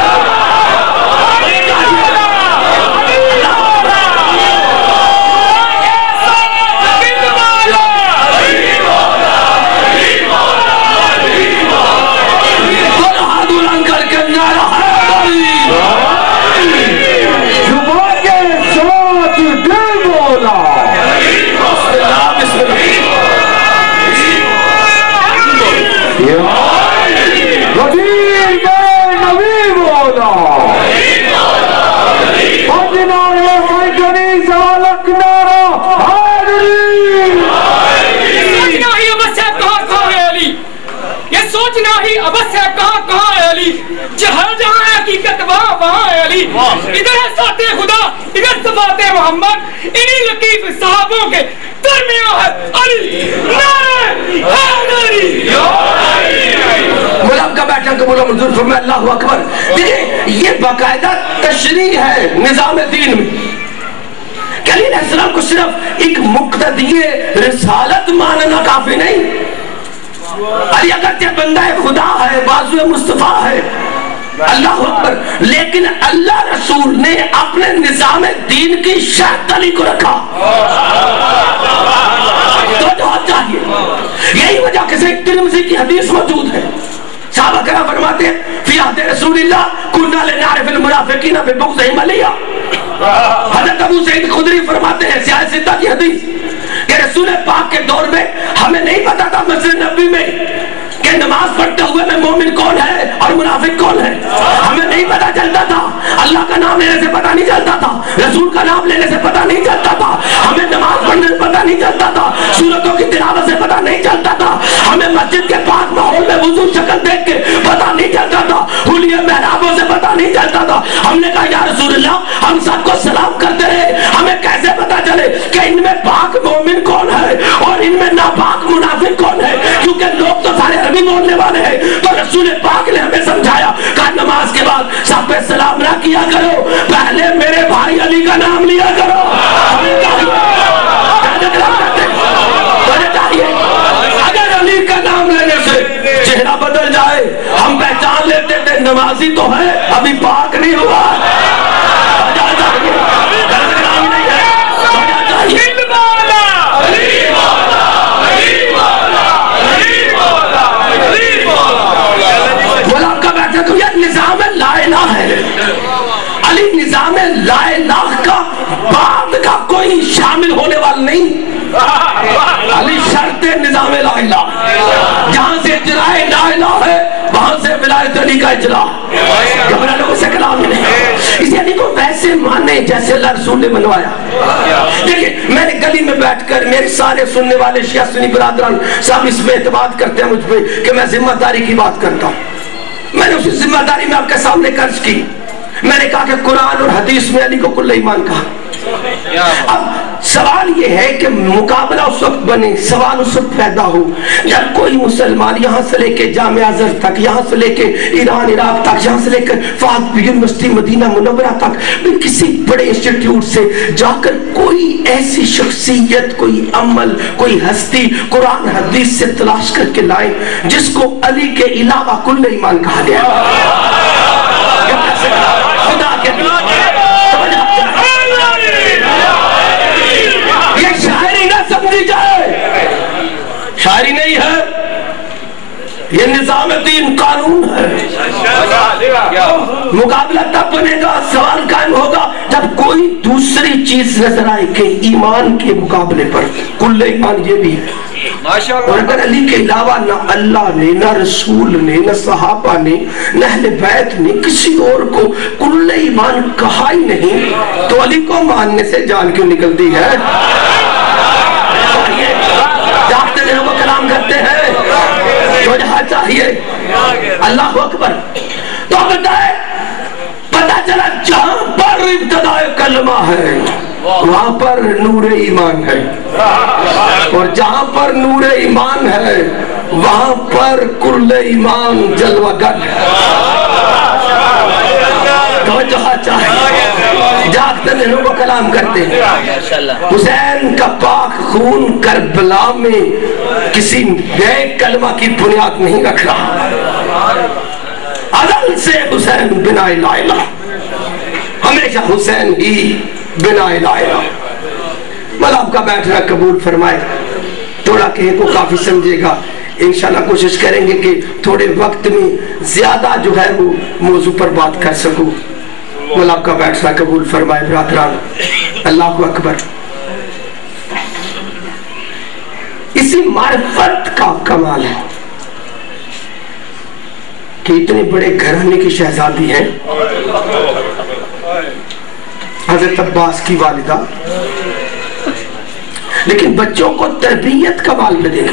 ادھر ہے ذات خدا، ادھر صفات محمد، انہی لطیف صحابوں کے درمیان ہے علی نعرہ حیدری. غلام کا بیٹھا قبول و منظور فرمائے اللہ اکبر. دیکھیں یہ باقاعدہ تشریح ہے نظام دین میں کہ علی علیہ السلام کو صرف ایک مقتدی رسالت ماننا کافی نہیں. علی اگرچہ بندہ خدا ہے، بازو مصطفیٰ ہے، اللہ اکبر، لیکن اللہ رسول نے اپنے نظام دین کی شرط علی کو رکھا. تو جو چاہیے یہی وجہ کہ صحیح ترمذی کی حدیث موجود ہے، صحابہ کرام فرماتے ہیں فی عہد رسول اللہ کنا لنعرف المنافقین ببغضهم علیہ. حضرت ابو سعید خدری فرماتے ہیں سیاہ ستہ کی حدیث کہ رسول پاک کے دور میں ہمیں نہیں پتا تھا مسجد نبوی میں کہ نماز پڑھتے ہوئے میں مومن کون ہے اور منافق کون ہے. ہمیں نہیں پتا چلتا تھا، اللہ کا نام لینے سے پتا نہیں چلتا تھا، رسول کا نام لینے سے پتا نہیں چلتا تھا، ہمیں نماز پڑھنے سے پتا نہیں چلتا تھا، سورتوں کی تلاوت سے پتا نہیں چلتا تھا، ہمیں مسجد کے پاک ماحول میں وضو شکل دیکھ کے پتا نہیں چلتا تھا، حلیے محرابوں سے پتا نہیں چلتا تھا. ہم نے کہا یا رسول اللہ ہم سب کو سلام کرتے رہے، ہمیں کیسے پتا چلے کہ ان میں پاک مومن کون ہے اور ان میں ناپاک منافق کون ہے، کیونکہ لوگ تو سارے عربی بولنے والے ہیں. تو رسول پاک نے ہمیں سمجھایا کیا کرو, پہلے میرے بھائی علی کا نام لیا کرو. اگر علی کا نام لینے سے چہرہ بدل جائے, ہم پہچان لیتے تھے نمازی تو ہے ابھی پاک نہیں ہوا. نظام لا الہ ہے علی, نظام لا الہ کا بعد کا کوئی شامل ہونے والا نہیں. علی شرط نظام لا الہ, جہاں سے اجرائے لا الہ ہے وہاں سے ولایت علی کا اجرا. گھبرا لوگوں سے کلام نہیں, اس علی کو ویسے مانے جیسے اللہ رسول نے منوایا. دیکھیں میں نے گلی میں بیٹھ کر, میرے سارے سننے والے شیعہ سنی برادران سب اس میں اعتماد کرتے ہیں مجھ پہ کہ میں ذمہ داری کی بات کرتا ہوں. میں نے اسی ذمہ داری میں آپ کے سامنے قرض کی. میں نے کہا کہ قرآن اور حدیث میں علی کو کل ایمان کہا. اب سوال یہ ہے کہ مقابلہ اس وقت بنے, سوال اس وقت پیدا ہو جب کوئی مسلمان یہاں سے لے کے جامعہ ازہر تک, یہاں سے لے کے ایران عراق تک, یہاں سے لے کر فاض یونیورسٹی مدینہ منورہ تک, کسی بڑے انسٹیٹیوٹ سے جا کر کوئی ایسی شخصیت, کوئی عمل, کوئی ہستی قرآن حدیث سے تلاش کر کے لائے جس کو علی کے علاوہ کل ایمان کہا گیا. خدا کے یہ شاعری نہ سمجھی جائے, شاعری نہیں ہے, یہ نظام دین قانون ہے. مقابلہ تب بنے گا, سوال قائم ہوگا جب کوئی دوسری چیز نظر آئے کہ ایمان کے مقابلے پر کل ایمان یہ بھی ہے. اور اگر علی کے علاوہ نہ اللہ نے, نہ رسول نے, نہ صحابہ نے, نہ اہل بیت نے کسی اور کو کل ایمان کہا ہی نہیں, تو علی کو ماننے سے جان کیوں نکلتی ہے؟ جاگتے ہیں وہ کلام کرتے ہیں جو جہاں چاہیے. اللہ اکبر. تو بتائے پتہ چلا جہاں پر ابتداء کلمہ ہے وہاں پر نور ایمان ہے, اور جہاں پر نور ایمان ہے وہاں پر کل ایمان جلوہ گر ہے. تو جہاں چاہیے جاگتے ہیں وہ کلام کرتے ہیں. حسین کا پاک خون کربلا میں کسی نئے کلمہ کی بنیاد نہیں رکھ رہا. ازل سے حسین بنا لا الہ, ہمیشہ حسین ہی بنا لا الہ. مولا آپ کا بیٹھنا قبول فرمائے. تھوڑا کہیں کو کافی سمجھے گا, انشاءاللہ کوشش کریں گے کہ تھوڑے وقت میں زیادہ جو ہے وہ موضوع پر بات کر سکوں. مولا آپ کا بیٹھنا قبول فرمائے. برادران اللہ اکبر. اسی معرفت کا کمال ہے کہ اتنے بڑے گھرانے کی شہزادی ہیں حضرت عباس کی والدہ, لیکن بچوں کو تربیت کا مال پہ دینا.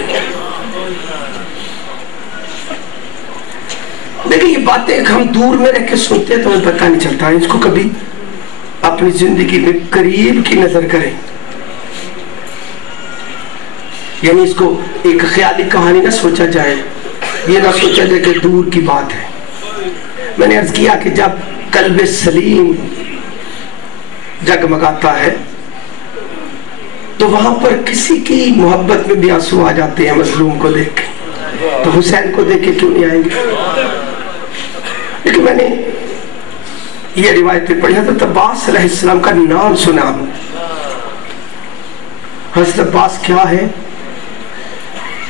دیکھیں یہ باتیں ہم دور میں رہ کے سنتے ہیں تو ہمیں پتہ نہیں چلتا. اس کو کبھی اپنی زندگی میں قریب کی نظر کریں, یعنی اس کو ایک خیالی کہانی نہ سوچا جائے, یہ نہ سوچا جائے کہ دور کی بات ہے. میں نے عرض کیا کہ جب قلب سلیم جگمگاتا ہے تو وہاں پر کسی کی محبت میں بھی آنسو آ جاتے ہیں مظلوم کو دیکھ کے. تو حسین کو دیکھ کے کیوں نہیں آئیں گے؟ لیکن میں نے یہ روایتیں پڑھی. حضرت عباس علیہ السلام کا نام سنا ہوں. حضرت عباس کیا ہے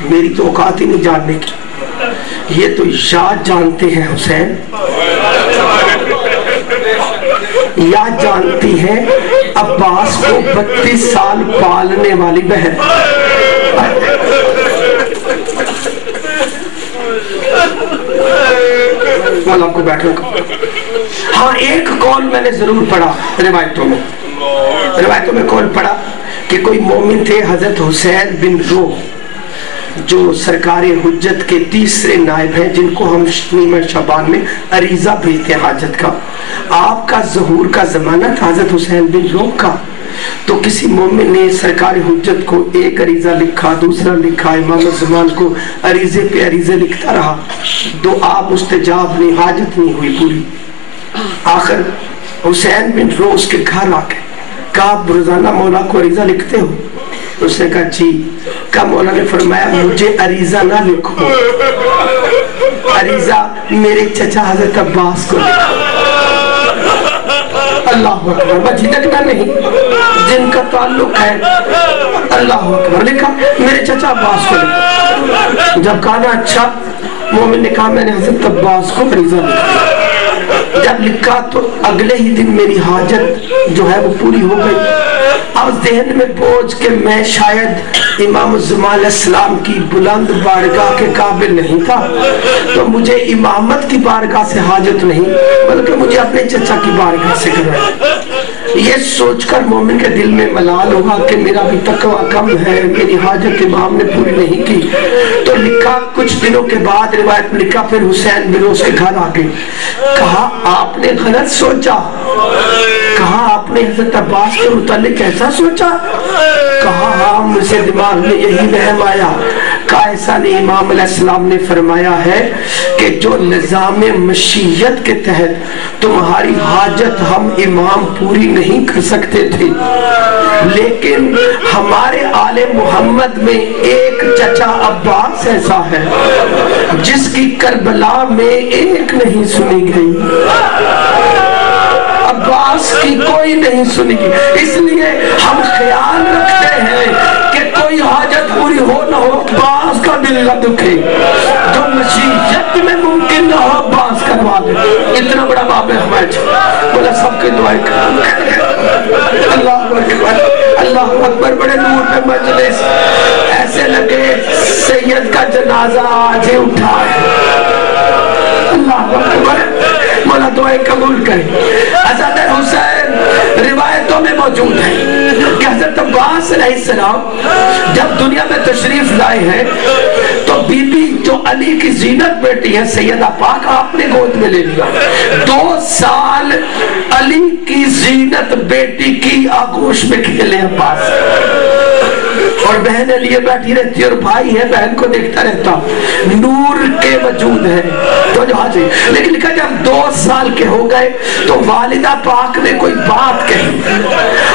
میری تو اوقات ہی نہیں جاننے کی. یہ تو یاد جانتے ہیں حسین, یاد جانتی ہے عباس کو 32 سال پالنے والی بہن. آپ کو بیٹھو. ہاں ایک قول میں نے ضرور پڑھا روایتوں میں قول پڑھا کہ کوئی مومن تھے حضرت حسین بن روح جو سرکار حجت کے تیسرے نائب ہیں, جن کو ہم نیمہ شعبان میں عریضہ بھیجتے ہیں حاجت کا. آپ کا ظہور کا زمانہ تھا حضرت حسین بن روح کا, تو کسی مومن نے سرکار حجت کو ایک عریضہ لکھا, دوسرا لکھا, امام الزمان کو عریضے پہ عریضے لکھتا رہا. دعا مستجاب نہیں, حاجت نہیں ہوئی پوری. آخر حسین بن روز کے گھر آ کے کہا آپ روزانہ مولا کو عریضہ لکھتے ہو؟ اس نے کہا جی. کہا مولا نے فرمایا مجھے عریضہ نہ لکھو, عریضہ میرے چچا حضرت عباس کو لکھو. اللہ اکبر. بس جھجکنا نہیں, جن کا تعلق ہے. اللہ اکبر. لکھا میرے چچا عباس کو لکھو. جب کہا نا اچھا, مومن نے کہا میں نے حضرت عباس کو عریضہ لکھا. جب لکھا تو اگلے ہی دن میری حاجت جو ہے وہ پوری ہو گئی. اب ذہن میں بوجھ کہ میں شاید امام الزمان علیہ السلام کی بلند بارگاہ کے قابل نہیں تھا, تو مجھے امامت کی بارگاہ سے حاجت نہیں بلکہ مجھے اپنے چچا کی بارگاہ سے کروایا. یہ سوچ کر مومن کے دل میں ملال ہوا کہ میرا بھی تقوی کم ہے, میری حاجت امام نے پوری نہیں کی. تو لکھا کچھ دنوں کے بعد روایت میں لکھا پھر حسین بن روز کے گھر آ گئے. کہا آپ نے غلط سوچا. کہا آپ نے حضرت عباس کے متعلق ایسا سوچا. کہا ہاں مجھے دماغ میں یہی وہم آیا. کہا ایسا نہیں, امام علیہ السلام نے فرمایا ہے کہ جو نظام مشیت کے تحت تمہاری حاجت ہم امام پوری نہیں کر سکتے تھے, لیکن ہمارے آل محمد میں ایک چچا عباس ایسا ہے جس کی کربلا میں ایک نہیں سنی گئی, عباس کی کوئی نہیں سنی گئی. اس لیے ہم خیال رکھتے ہیں کہ کوئی حاجت پوری ہو نہ ہو عباس کا دل نہ دکھے, جو مشیت میں ممکن نہ ہو عباس کروا دے. اتنا بڑا باب ہے ہمارے بولا سب کے دعائیں کریں. اللہ اکبر, اللہ اکبر. بڑے نور پہ مجلس, ایسے لگے سید کا جنازہ آج ہی اٹھا ہے. اللہ اکبر. مولا دعائیں قبول کریں. حضرت حسین روایتوں میں موجود ہے کہ حضرت عباس علیہ السلام جب دنیا میں تشریف لائے ہیں تو بی بی جو علی کی زینت بیٹی ہے سیدہ پاک آپ نے گود میں لے لیا. 2 سال علی کی زینت بیٹی کی آغوش میں کھیلے عباس, اور بہن لیے بیٹھی رہتی اور بھائی ہے بہن کو دیکھتا رہتا. نور کے وجود ہے تو جو حاجی. لیکن لکھا جب 2 سال کے ہو گئے تو والدہ پاک نے کوئی بات کہی,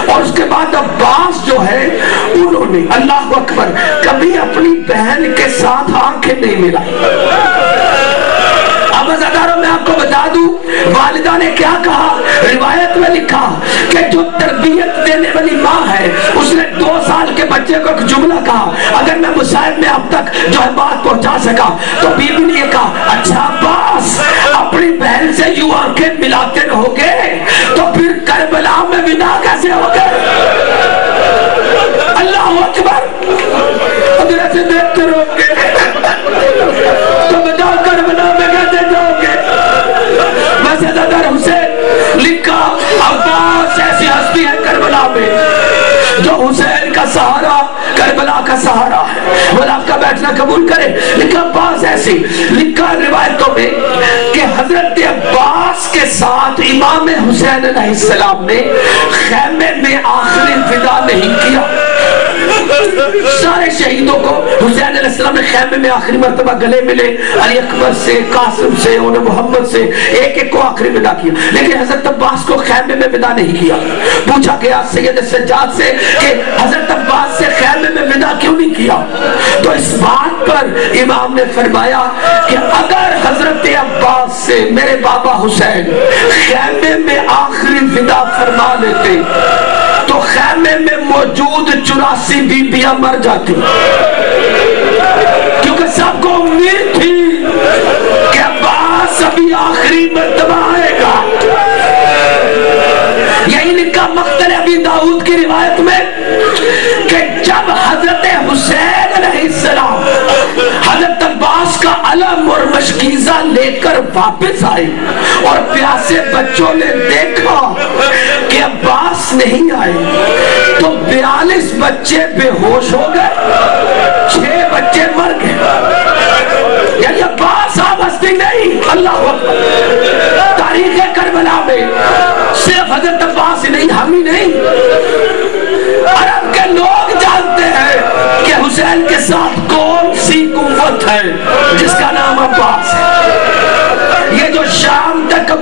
اور اس کے بعد عباس جو ہے انہوں نے اللہ اکبر کبھی اپنی بہن کے ساتھ آنکھیں نہیں ملائی. اب ازاداروں میں آپ کو بتا دوں والدہ نے کیا کہا. روایت میں لکھا کہ جو تربیت دینے والی ماں ہے اس نے 2 سال کے بچے کو ایک جملہ کہا, اگر میں مصائب میں اب تک جو ہے بات پہنچا سکا. تو بی بی نے یہ کہا اچھا عباس اپنی بہن سے یوں آنکھیں ملاتے رہو گے تو پھر کربلا میں ودا کیسے ہوگے. اللہ اکبر. اگر ایسے دیکھتے رہو گے تو بتاؤ کربلا میں کیسے جاؤ گے. ویسے در حسین لکھا عباس ایسی ہستی ہے کربلا میں جو حسین کا سہارا کربلا کا سہارا ہے. بولا آپ کا بیٹھنا قبول کرے. لکھا عباس ایسی. لکھا روایتوں میں کہ حضرت عباس کے ساتھ امام حسین علیہ السلام نے خیمے میں آخری ودا نہیں کیا. سارے شہیدوں کو حسین علیہ السلام نے خیمے میں آخری مرتبہ گلے ملے, علی اکبر سے, قاسم سے, انہوں محمد سے, ایک ایک کو آخری ودا کیا. لیکن حضرت عباس کو خیمے میں ودا نہیں کیا. پوچھا گیا سید سجاد سے کہ حضرت عباس سے خیمے میں ودا کیوں نہیں کیا. تو اس بات پر امام نے فرمایا کہ اگر حضرت عباس سے میرے بابا حسین خیمے میں آخری ودا فرما لیتے تو خیمے میں موجود 84 بیبیاں مر جاتی, کیونکہ سب کو امید تھی کہ عباس ابھی آخری مرتبہ آئے گا. یہی لکھا مقتل ابی داؤد کی روایت میں کہ جب حضرت حسین علیہ السلام حضرت عباس کا علم اور مشکیزہ لے کر واپس آئے اور پیاسے بچوں نے دیکھا کہ عباس نہیں آئے تو 42 بچے بے ہوش ہو گئے, 6 بچے مر گئے. یعنی عباس آبستی نہیں. اللہ اکبر. تاریخ کربلا میں صرف حضرت عباس ہی نہیں, ہم ہی نہیں, عرب کے لوگ جانتے ہیں کہ حسین کے ساتھ کون سی قوت ہے جس کا نام عباس ہے. یہ جو شام تک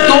2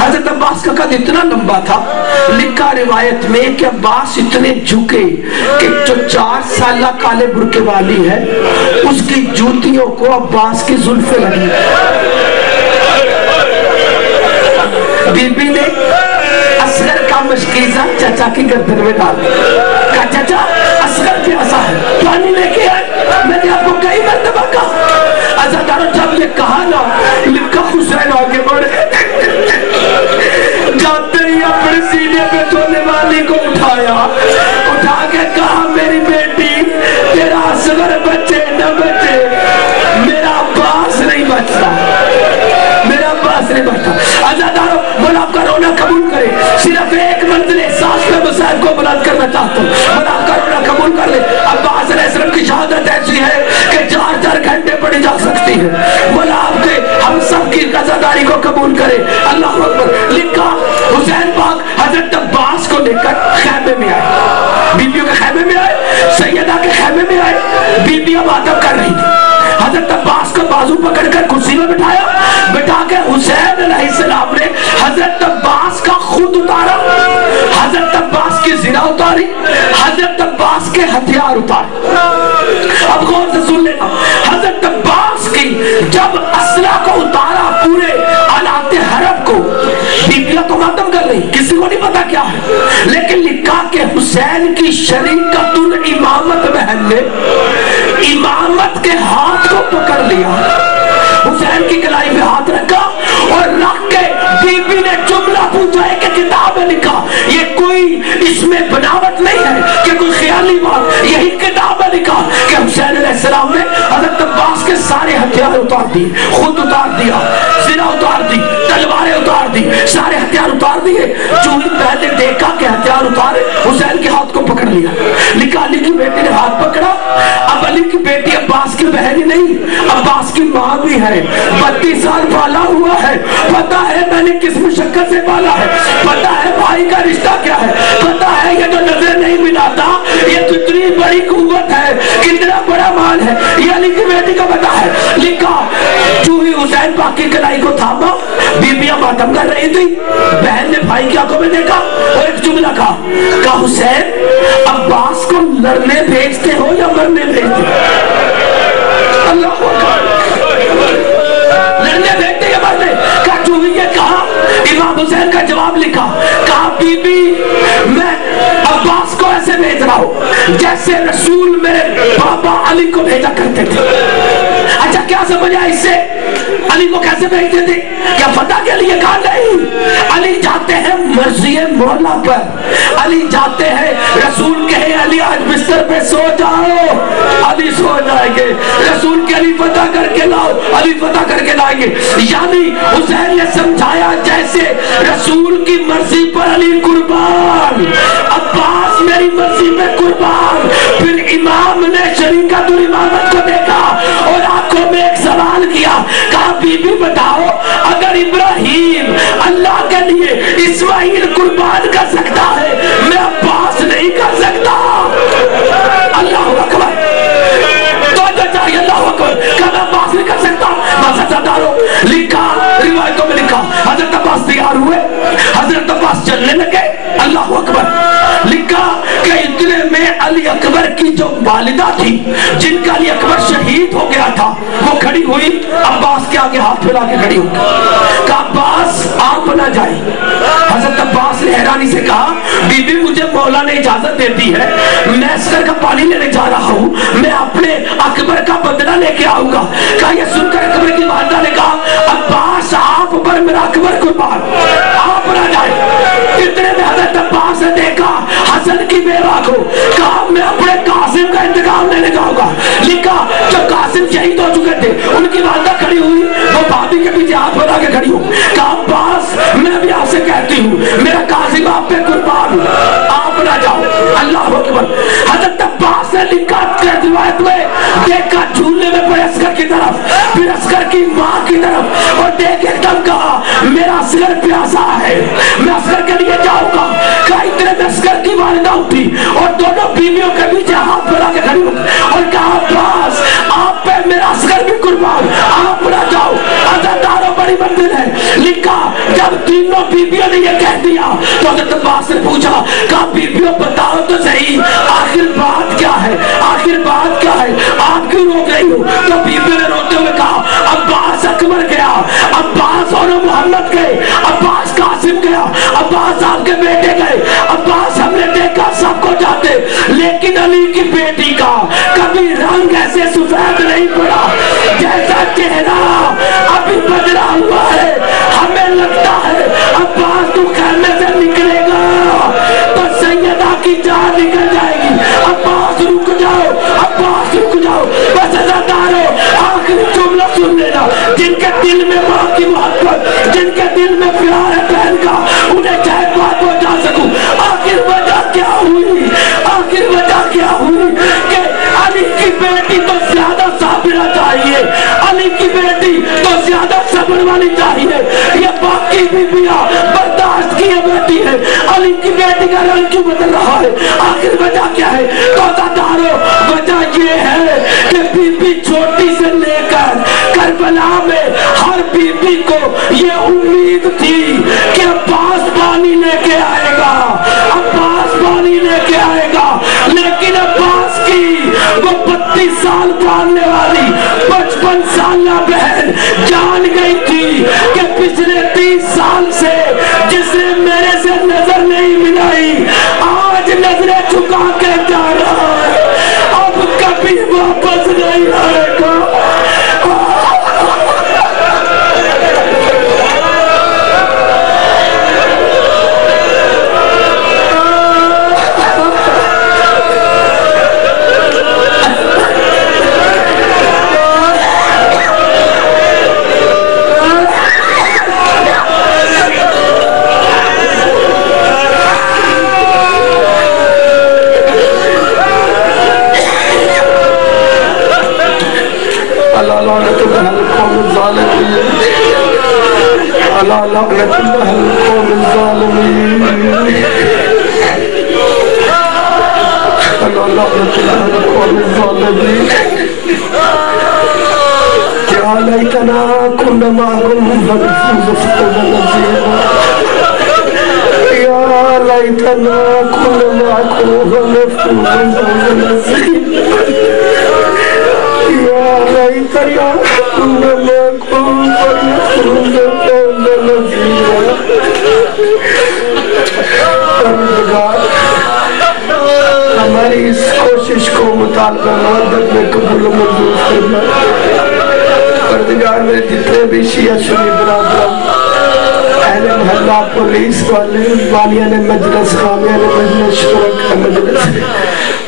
حضرت عباس کا قد اتنا لمبا تھا، لکھا روایت میں کہ عباس اتنے جھکے کہ جو 4 سالہ کالے برقے والی ہے اس کی جوتیوں کو عباس کی زلفیں لگی. بی بی نے اصغر کا مشکیزہ چچا کی گردن میں ڈال دیا، کہا چچا اصغر پیاسا ہے، پانی لے کے آئے. میں نے آپ کو کئی مرتبہ کہا. عزاداروں جب یہ کہا نا، لکھا حسین آگے بڑھے، جاتے ہی اپنے سینے پہ سونے والی کو اٹھایا، اٹھا کے کہا میری بیٹی تیرا اصغر بچے نہ بچے، میرا عباس نہیں بچتا، میرا عباس نہیں بچتا. عزاداروں مولا آپ کا رونا قبول کرے. صرف ایک منزل احساس میں مسائل کو بلند کرنا چاہتا ہوں. مولا آپ کا رونا قبول کر لے. عباس علیہ السلام کی شہادت ایسی ہے کہ 4 گھنٹے پڑھی جا سکتی ہے. مولا آپ کے ہم سب کی عزاداری کو قبول کرے. اللہ اکبر. لکھا حسین پاک حضرت عباس کو لے کر خیمے میں آئے، بیبیوں کے خیمے میں آئے، سیدہ کے خیمے میں آئے. بیبیاں ماتم کر رہی تھی. حضرت عباس کو بازو پکڑ کر کرسی میں بٹھایا، بٹھا کے حسین علیہ السلام نے حضرت عباس کا خود اتارا، حضرت عباس کی زرہ اتاری، حضرت عباس کے ہتھیار اتارے. اب غور سے سن لینا، حضرت عباس کی جب اسلحہ کو اتارا، پورے آلات حرب کو، بیبیاں تو ماتم کر رہی، کسی کو نہیں پتا کیا ہے، لیکن لکھا کہ حسین کی شریکت الامامت بہن نے امامت کے ہاتھ کو پکڑ لیا، حسین کی کلائی پہ ہاتھ رکھا اور رکھ کے بی بی نے جملہ پوچھا ہے کہ کتاب میں لکھا، یہ کوئی اس میں بناوٹ نہیں ہے کہ کوئی خیالی بات، یہی کتاب میں لکھا کہ حسین علیہ السلام نے حضرت عباس کے سارے ہتھیار اتار دی، خود اتار دیا، زرہ اتار دی، تلواریں اتار دی، سارے ہتھیار اتار دیے. جو ہی پہلے دیکھا کہ ہتھیار اتارے، حسین کے ہاتھ کو پکڑ لیا. لکھا علی کی بیٹی نے ہاتھ پکڑا. اب علی کی بیٹی عباس کی بہن ہی نہیں، عباس کی ماں بھی ہے. 32 سال پالا ہوا ہے، پتا ہے میں نے کس مشقت سے پالا ہے، پتا ہے بھائی کا رشتہ کیا ہے، پتا ہے یہ جو نظر نہیں ملاتا یہ کتنی بڑی قوت ہے، کتنا بڑا مال ہے، یہ علی کی بیٹی کو پتا ہے. لکھا جو ہی حسین پاک کی کلائی کو تھاما، بیبیاں ماتم کر رہی تھی. بہن نے بھائی کی آنکھوں میں دیکھا اور ایک جملہ کہا حسین عباس کو لڑنے بھیجتے ہو یا مرنے بھیجتے ہو؟ اللہ اکبر. لڑنے بھیجتے یا مرنے؟ کہا جو ہی یہ کہا، امام حسین کا جواب لکھا، کہا بی بی میں عباس کو ایسے بھیج رہا ہوں جیسے رسول میرے بابا علی کو بھیجا کرتے تھے. اچھا کیا سمجھا اس سے؟ علی کو کیسے بھیجتے تھے؟ کیا فتح کے لیے؟ کہا نہیں، علی جاتے ہیں مرضی مولا پر، علی جاتے ہیں رسول کہے علی آج بستر پہ سو جاؤ، علی سو جائیں گے. رسول کے علی فتح کر کے لاؤ، علی فتح کر کے لائیں گے. یعنی حسین نے سمجھایا جیسے رسول کی مرضی پر علی قربان، عباس میری مرضی پہ قربان. پھر امام نے شریکت الامامت کو دیکھا اور آنکھوں میں ایک سوال کیا، کہا بی بی بتاؤ اگر ابراہیم اللہ کے لیے اسماعیل قربان کر سکتا ہے، میں عباس نہیں کر سکتا. اللہ اکبر. تو چاہیے اللہ اکبر. کیا میں عباس نہیں کر سکتا؟ لکھا روایتوں میں لکھا حضرت عباس تیار ہوئے، حضرت عباس چلنے لگے. اللہ اکبر. لکھا کہ اتنے میں علی اکبر کی جو والدہ تھی جن کا علی اکبر شہید ہو گیا تھا، وہ کھڑی ہوئی، عباس کے آگے ہاتھ پھیلا کے کھڑی ہوئی. کہا عباس آپ نہ جائیں. حضرت عباس نے حیرانی سے کہا بی بی مجھے مولا نے اجازت دیتی ہے، میں عسکر کا پانی لینے جا رہا ہوں، میں اپنے اکبر کا بدلہ لے کے آؤں گا. کہا یہ سن کر اکبر کی والدہ نے کہا عباس آپ پر میرا اکبر قربان، آپ نہ جائیں. اتنے میں حضرت عباس نے دیکھا حسن کی بیوہ کو، کہا میں اپنے قاسم کا انتقام لینے جاؤں گا. لکھا جو قاسم شہید ہو چکے تھے ان کی والدہ کھڑی ہوئی، وہ بھابھی کے پیچھے ہاتھ بنا کے کھڑی ہوں. کہا عباس میں بھی آپ سے کہتی ہوں میرا قاسم آپ پہ قربان، آپ نہ جاؤ. اللہ اکبر. حضرت عباس نے لکھا روایت میں دیکھا جھولے میں پڑے عسکر کی طرف، پھر عسکر کی ماں کی طرف، اور دیکھ ایک دم کہا میرا عسکر پیاسا ہے، میں عسکر کے لیے جاؤں گا. کہا اتنے میں عسکر کی والدہ اٹھی اور دونوں بیویوں کے پیچھے ہاتھ بنا کے کھڑی ہوئی اور کہا عباس آپ پہ میرا عسکر بھی قربان، آپ نہ جاؤ. عزاداروں بڑی منزل ہے لکھا جب تینوں بیبیوں نے یہ کہہ دیا تو حضرت عباس نے پوچھا کہا بیبیوں بتاؤ تو صحیح آخر بات کیا ہے, آخر بات کیا ہے, آپ کیوں روک رہی ہو؟ تو بیبیوں نے روتے ہوئے کہا عباس اکبر گیا, عباس اور محمد گئے, عباس قاسم گیا, عباس آپ کے بیٹے گئے, عباس ہم نے دیکھا سب کو جاتے لیکن علی کی بیٹی کا کبھی رنگ ایسے سفید نہیں پڑا جیسا چہرہ ابھی بدلا ہوا ہے. ہمیں لگتا ہے عباس تو خیمے سے نکلے گا تو سیدہ کی جان نکل جائے گی. عباس رک جاؤ, عباس رک جاؤ. بس عزادارو آخری جملہ سن لینا, جن کے دل میں ماں کی محبت, جن کے دل میں پیار ہے بہن کا, انہیں چاہے بات پہنچا سکوں. آخر وجہ کیا ہوئی, آخر وجہ کیا ہوئی کہ علی کی بیٹی تو زیادہ صابرہ چاہیے, علی کی بیٹی تو زیادہ صبر والی چاہیے. یہ باقی بیویاں برداشت کی بیٹی ہے, علی کی بیٹی کا رنگ کیوں بدل رہا ہے؟ آخر وجہ کیا ہے؟ تو وجہ یہ ہے کہ بی بی چھوٹی سے لے کر کربلا میں ہر بی بی کو یہ امید تھی کہ عباس پانی لے کے آئے گا, عباس پانی لے کے آئے گا. لیکن عباس کی وہ 32 سال پالنے والی 55 سالہ بہن جان گئی تھی کہ پچھلے 30 سال سے جس نے میرے سے نظر نہیں ملائی آج نظریں چکا کے جا رہا ہے, اب کبھی واپس نہیں آئے گا. ہماری اس کوشش کو مطالبہ مدد میں قبول و منظور فرما. پروردگار میں جتنے بھی شیعہ سنی برادران, اہل محلہ, پولیس والے, والیان مجلس, خامیان مجلس, شرکا مجلس,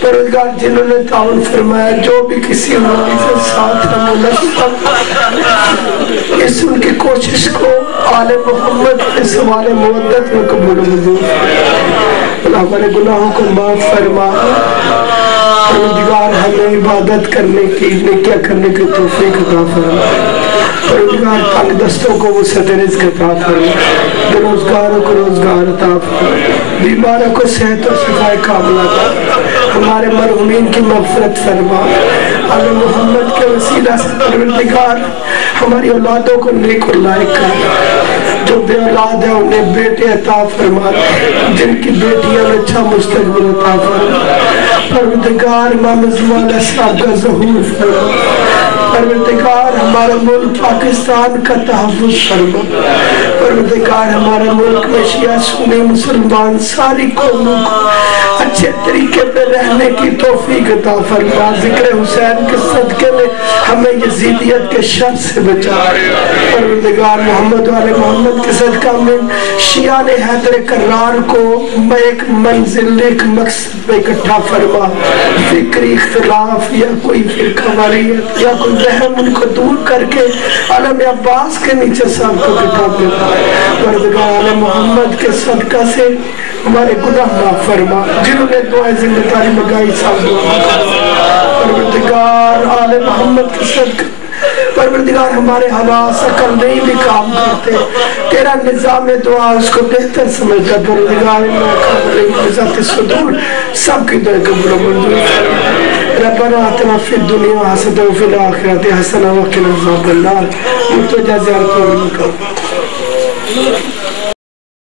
پروردگار جنہوں نے تعاون فرمایا, جو بھی کسی ہماری سے ساتھ ہم اس ان کی کوشش کو آل محمد کے سوال مودت میں قبول و منظور. اللہ ہمارے گناہوں کو معاف فرما. پروردگار ہمیں عبادت کرنے کی, نیکیاں کرنے کی توفیق عطا فرما. پروردگار تنگ دستوں کو وسعت رزق عطا فرما, بے روزگاروں کو روزگار عطا فرما, بیماروں کو صحت اور شفا کاملہ عطا فرما. ہمارے مرحومین کی مغفرت فرما. آل محمد کے وسیلہ سے پروردگار ہماری اولادوں کو نیک اور لائق کر. جو بے اولاد ہے انہیں بیٹے عطا فرما, جن کی بیٹیاں میں اچھا مستقبل عطا فرما. پروردگار امام زمان علیہ السلام کا ظہور فرما. پروردگار ہمارا ملک پاکستان کا تحفظ فرما. پروردگار ہمارا ملک میں شیعہ سنی مسلمان ساری قوموں کو اچھے طریقے پہ رہنے کی توفیق عطا فرما. ذکر حسین کے صدقے میں ہمیں یزیدیت کے شر سے بچا. پروردگار محمد والے محمد کے صدقہ میں شیعہ نے حیدر کرار کو ایک منزل, ایک مقصد پہ اکٹھا فرما. فکری اختلاف یا کوئی فرقہ واریت یا کوئی رحم ان کو دور کر کے علم عباس کے نیچے سب کو کتاب دیتا. پروردگار علی محمد کے صدقہ سے ہمارے گناہ معاف فرما. جنہوں نے دعائیں ذمہ داری لگائی سب دعا پروردگار آل محمد کے صدقہ. پروردگار ہمارے حواس عقل نہیں بھی کام کرتے, تیرا نظام دعا اس کو بہتر سمجھتا. پروردگار ذات صدور سب کی دعائیں قبول و منظور. ربنا آتنا فی الدنیا حسنہ وفی الآخرۃ حسنہ وقنا عذاب النار. متوجہ زیارت و حضور